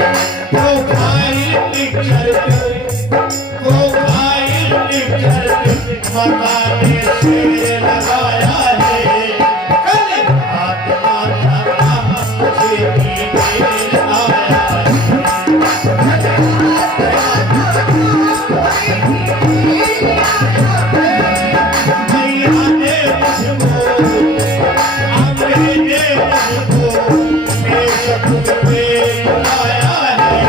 माता ने शेर लगाया है, कल रात माता का मुझे मेल आया है, मैया ने मुझको अंग्रेज ने मुझको मेरे सपने में बुलाया है,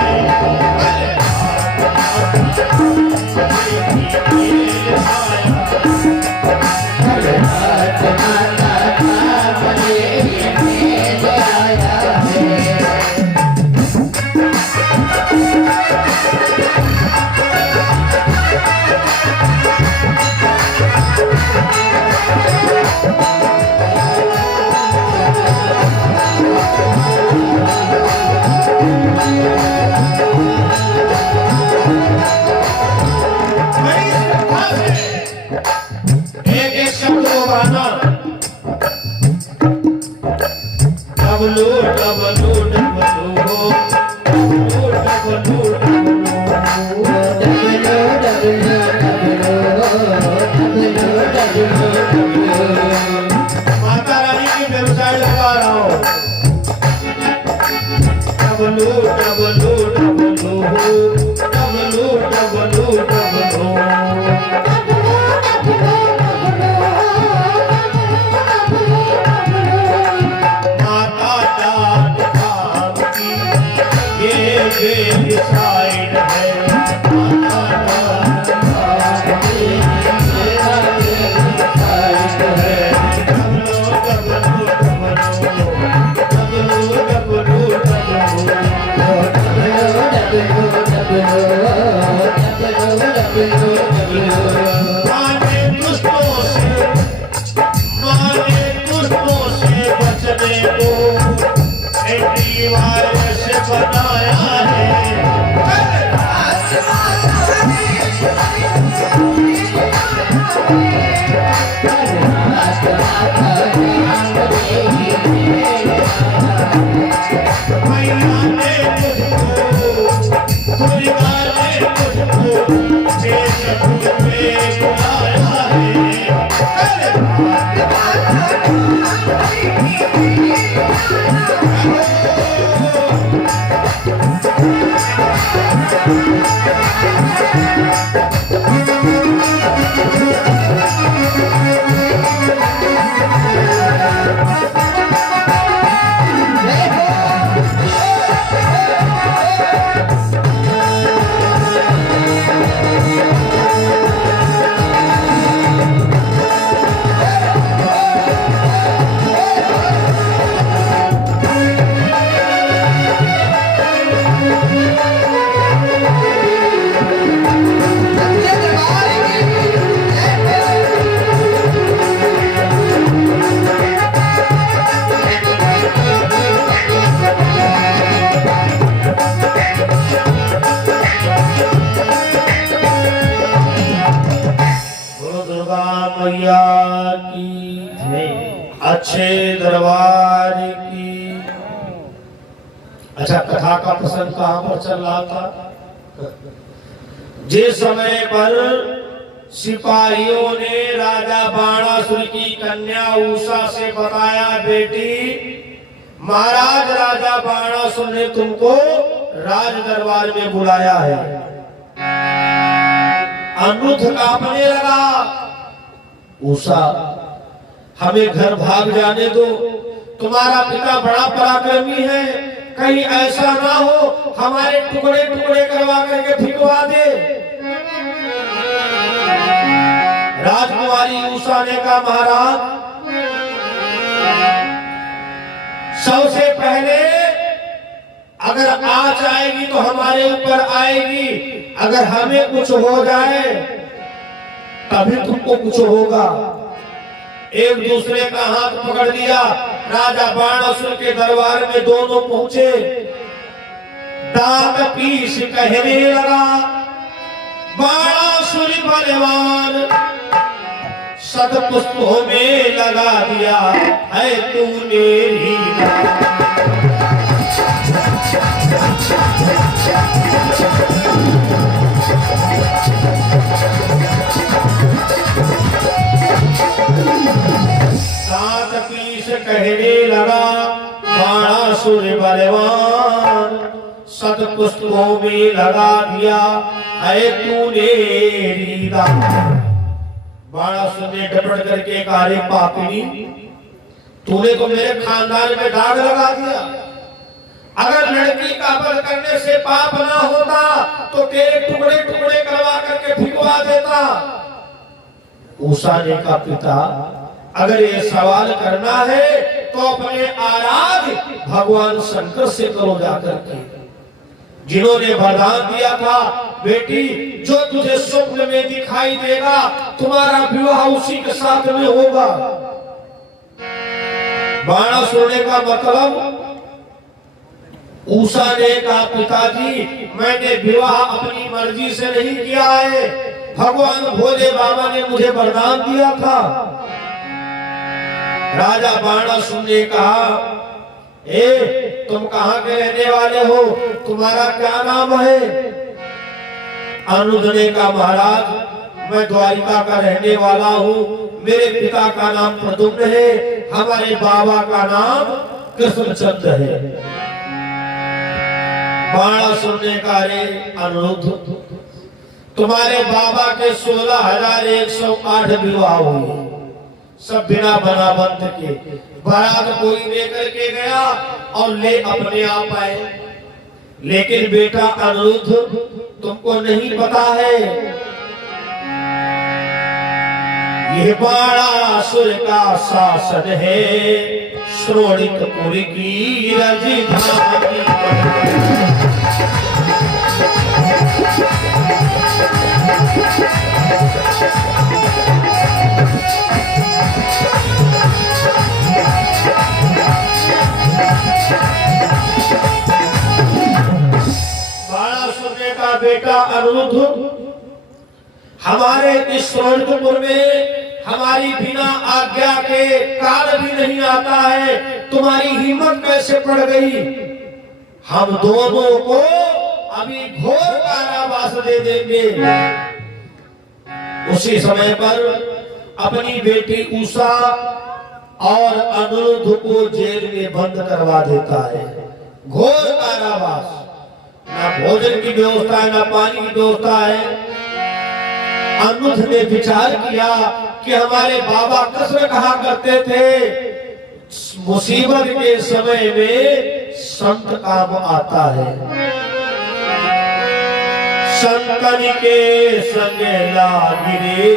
डबलू डबलू डबलू डबलू डबलू माता रानी की व्यवसाय लगा रहा हूँ। डबलू डबलू डबलू डबलू डबलू डबलू साइड है माने दुष्टों से बचने को दीवार से बनाया है। मैया ने मुझको दुर्गा ने मुझको मेरे में बुलाया है। अच्छे दरबार की। अच्छा, कथा का प्रसंग कहां पर चल रहा था? जिस समय पर सिपाहियों ने राजा बाणासुर की कन्या उषा से बताया, बेटी महाराज राजा बाणासुर ने तुमको राज दरबार में बुलाया है। अनिरुद्ध कांपने लगा, उषा हमें घर भाग जाने दो, तुम्हारा पिता बड़ा पराक्रमी है, कहीं ऐसा ना हो हमारे टुकड़े टुकड़े करवा करके फिकवा दे। राजकुमारी उषा ने कहा, महाराज सबसे पहले अगर आँच आएगी तो हमारे ऊपर आएगी, अगर हमें कुछ हो जाए तभी तुमको कुछ होगा। एक दूसरे का हाथ पकड़ लिया, राजा बाणासुर के दरबार में दोनों पहुंचे। दांत पीस कहने लगा, बाणासुर बलवान सतपुष्पों में लगा दिया है तूने हीरा। दांत पीस कहने लगा, बाणासुर बलवान सतपुष्पों में लगा दिया है तूने हीरा। बाणासुर ने डपट करके कहा, रे पापिनी, तूने तो मेरे खानदान में दाग लगा दिया। अगर लड़की का वध करने से पाप ना होता तो तेरे टुकड़े टुकड़े करवा करके फिकवा देता। उषा ने कहा, पिता अगर ये सवाल करना है तो अपने आराध्य भगवान शंकर से करो जाकर के, जिन्होंने वरदान दिया था, बेटी जो तुझे स्वप्न में दिखाई देगा तुम्हारा विवाह उसी के साथ में होगा। बाणासुर ने का मतलब, उषा ने कहा, पिताजी मैंने विवाह अपनी मर्जी से नहीं किया है, भगवान भोले बाबा ने मुझे वरदान दिया था। राजा बाणासुर ने कहा, तुम कहाँ के रहने वाले हो, तुम्हारा क्या नाम है? अनिरुद्ध ने कहा, महाराज मैं द्वारिका का रहने वाला हूँ, मेरे पिता का नाम प्रद्युम्न है, हमारे बाबा का नाम कृष्णचंद्र है। बाणासुर ने कहा, रे अनिरुद्ध, तुम्हारे बाबा के 16,108 विवाह हुए, सब बिना बनाबंध के। बारात कोई लेकर के गया और ले अपने आप आए, लेकिन बेटा अनिरुद्ध तुमको नहीं पता है, ये बाणासुर का शासन है, श्रोणितपुर की राजधानी। बेटा अनिरुद्ध, हमारे इस श्रोणितपुर में हमारी बिना आज्ञा के काल भी नहीं आता है, तुम्हारी हिम्मत कैसे पड़ गई? हम दोनों को अभी घोर कारावास दे देंगे। उसी समय पर अपनी बेटी उषा और अनिरुद्ध को जेल में बंद करवा देता है। घोर कारावास, ना भोजन की व्यवस्था है, ना पानी की व्यवस्था है। अनिरुद्ध ने विचार किया कि हमारे बाबा कृष्ण कहा करते थे, मुसीबत के समय में संत काम आता है। संतन के संग लागिरे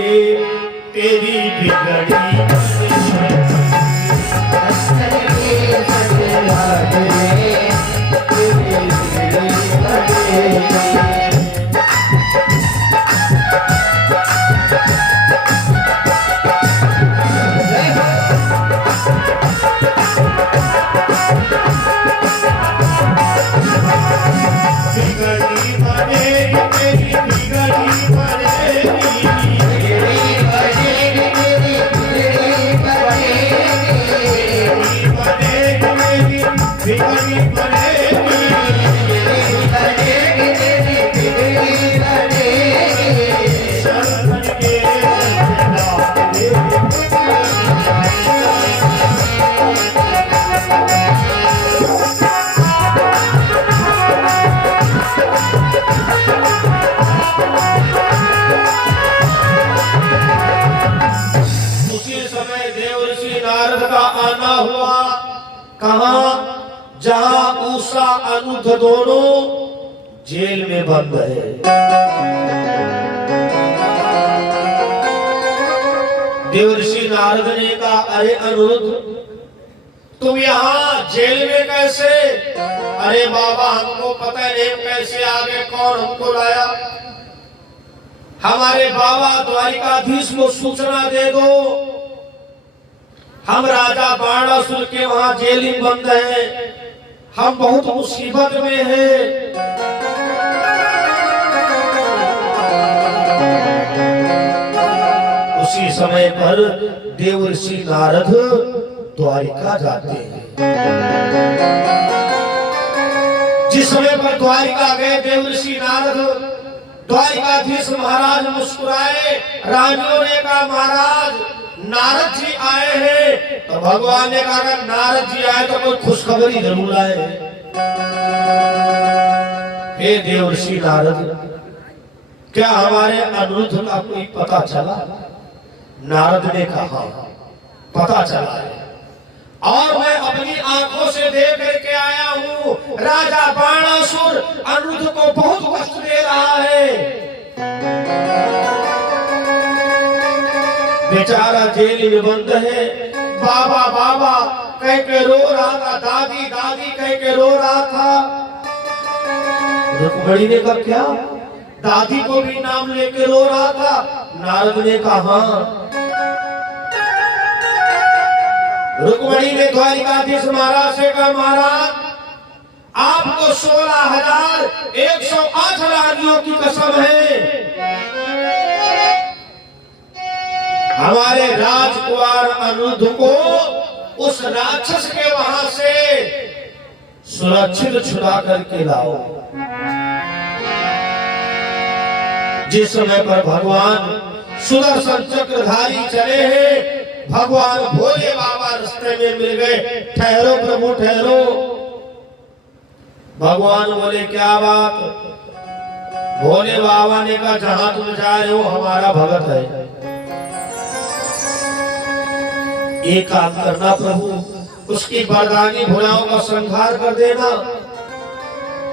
तेरी बिगड़ी, संतन के संग लागिरे तेरी बिगड़ी। नारद का आना हुआ। कहा? जहां उषा अनिरुद्ध दोनों जेल में बंद है। देवर्षि नारद ने कहा, अरे अनिरुद्ध, तुम यहाँ जेल में कैसे? अरे बाबा, हमको पता नहीं कैसे आगे, कौन हमको लाया। हमारे बाबा द्वारिकाधीश को सूचना दे दो, हम राजा बाणासुर के वहां जेल में बंद हैं, हम बहुत मुसीबत में हैं। उसी समय पर देवर्षि नारद द्वारिका जाते हैं। जिस समय पर द्वारिका गए देवर्षि नारद, द्वारिकाधीश महाराज मुस्कुराए। रानियों ने कहा, महाराज नारद जी आए हैं। तो भगवान ने कहा, अगर नारद जी आए तो कोई खुशखबरी जरूर आए। हे देवर्षि नारद, क्या हमारे अनिरुद्ध का कोई पता चला? नारद ने कहा, पता चला है, और मैं अपनी आंखों से देख करके आया हूँ। राजा बाणासुर अनिरुद्ध को बहुत कष्ट दे रहा है। बेचारा जेल में बंद है। बाबा बाबा कह के रो रहा था, दादी दादी कह के रो रहा था। रुक्मणी ने कहा, क्या? दादी को भी नाम लेके रो रहा था। नारद ने कहा, हाँ। रुक्मणी ने द्वारिकाधीश महाराज से कहा, महाराज आपको 16,108 रानियों की कसम है, हमारे राजकुमार अनिरुद्ध को उस राक्षस के वहां से सुरक्षित छुड़ा करके लाओ। जिस समय पर भगवान सुदर्शन चक्रधारी चले हैं, भगवान भोले बाबा रास्ते में मिल गए। ठहरो प्रभु ठहरो। भगवान बोले, क्या बात? भोले बाबा ने कहा, जहां तुम जा रहे हो हमारा भगत है, एक काम करना प्रभु, उसकी बरदानी भुलाओं का संहार कर देना,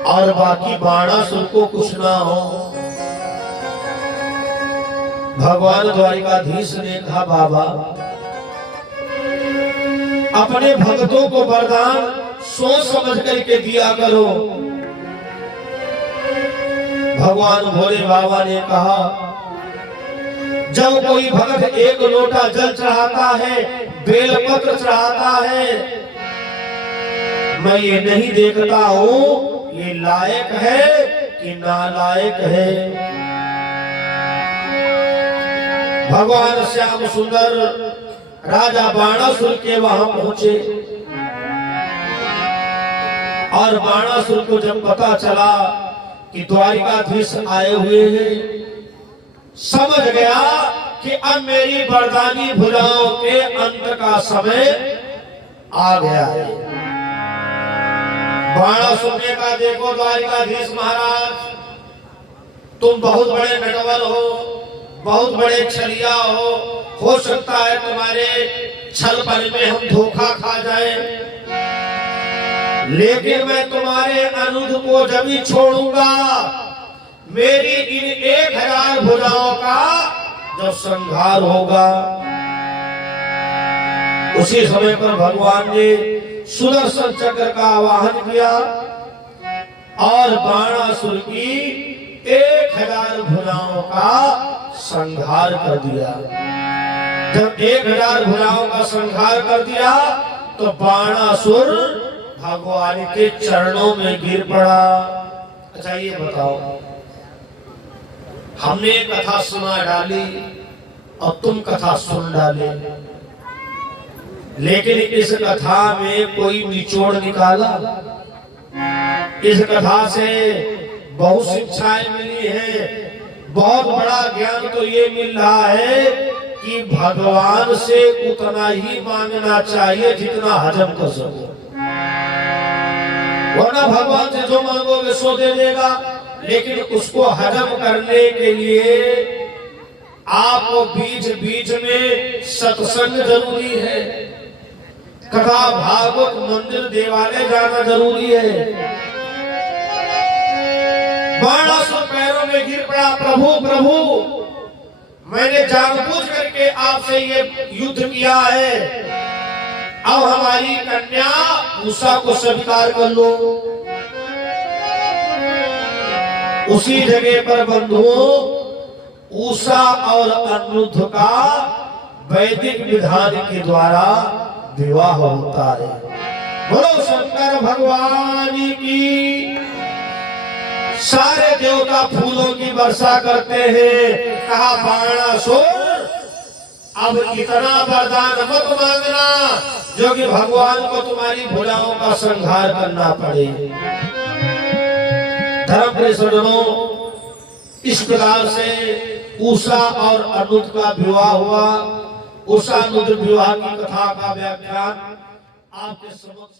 और बाकी बाणासुर को कुछ ना हो। भगवान द्वारिकाधीश ने कहा, बाबा अपने भक्तों को वरदान सोच समझ करके दिया करो। भगवान भोले बाबा ने कहा, जब कोई भक्त एक लोटा जल चढ़ाता है, बेलपत्र चढ़ाता है, मैं ये नहीं देखता हूं ये लायक है कि नालायक है। भगवान श्याम सुंदर राजा बाणासुर के वहां पहुंचे, और बाणासुर को जब पता चला कि द्वारिकाधीश आए हुए हैं, समझ गया कि अब मेरी बरदानी भुलाओं के अंत का समय आ गया है। बाणासुर ने कहा, देखो द्वारिकाधीश महाराज, तुम बहुत बड़े नटवर हो, बहुत बड़े छलिया हो सकता है तुम्हारे छल पल में हम धोखा खा जाए, लेकिन मैं तुम्हारे अनिरुद्ध को जब ही छोड़ूंगा, मेरी इन 1000 भुजाओं का जब संहार होगा। उसी समय पर भगवान ने सुदर्शन चक्र का आवाहन किया और बाणासुर की 1000 भुजाओं का संहार कर दिया। जब 1000 भुजाओं का संहार कर दिया तो बाणासुर भगवान के चरणों में गिर पड़ा। अच्छा ये बताओ, हमने कथा सुना डाली और तुम कथा सुन डाले, लेकिन इस कथा में कोई निचोड़ निकाला? इस कथा से बहुत शिक्षाएं मिली है। बहुत बड़ा ज्ञान तो ये मिल रहा है कि भगवान से उतना ही मांगना चाहिए जितना हजम कर सको, वरना भगवान से जो मांगोगे सो दे देगा, लेकिन उसको हजम करने के लिए आपको बीच बीच में सत्संग जरूरी है। तथा भागवत मंदिर देवालय जाना जरूरी है। बाणासुर पैरों में गिर पड़ा, प्रभु प्रभु मैंने जानबूझ करके आपसे ये युद्ध किया है, अब हमारी कन्या उषा को स्वीकार कर लो। उसी जगह पर बंधुओं उषा और अनिरुद्ध का वैदिक विधान के द्वारा विवाह होता है। बोलो शंकर भगवान की। सारे देवता फूलों की वर्षा करते हैं। कहा बाणासुर अब इतना वरदान मत मांगना जो कि भगवान को तुम्हारी भुजाओं का संहार करना पड़े। धर्म प्रियजनों, इस प्रकार से उषा और अनिरुद्ध का विवाह हुआ। उषा अनिरुद्ध विवाह की कथा का व्याख्यान आपके समक्ष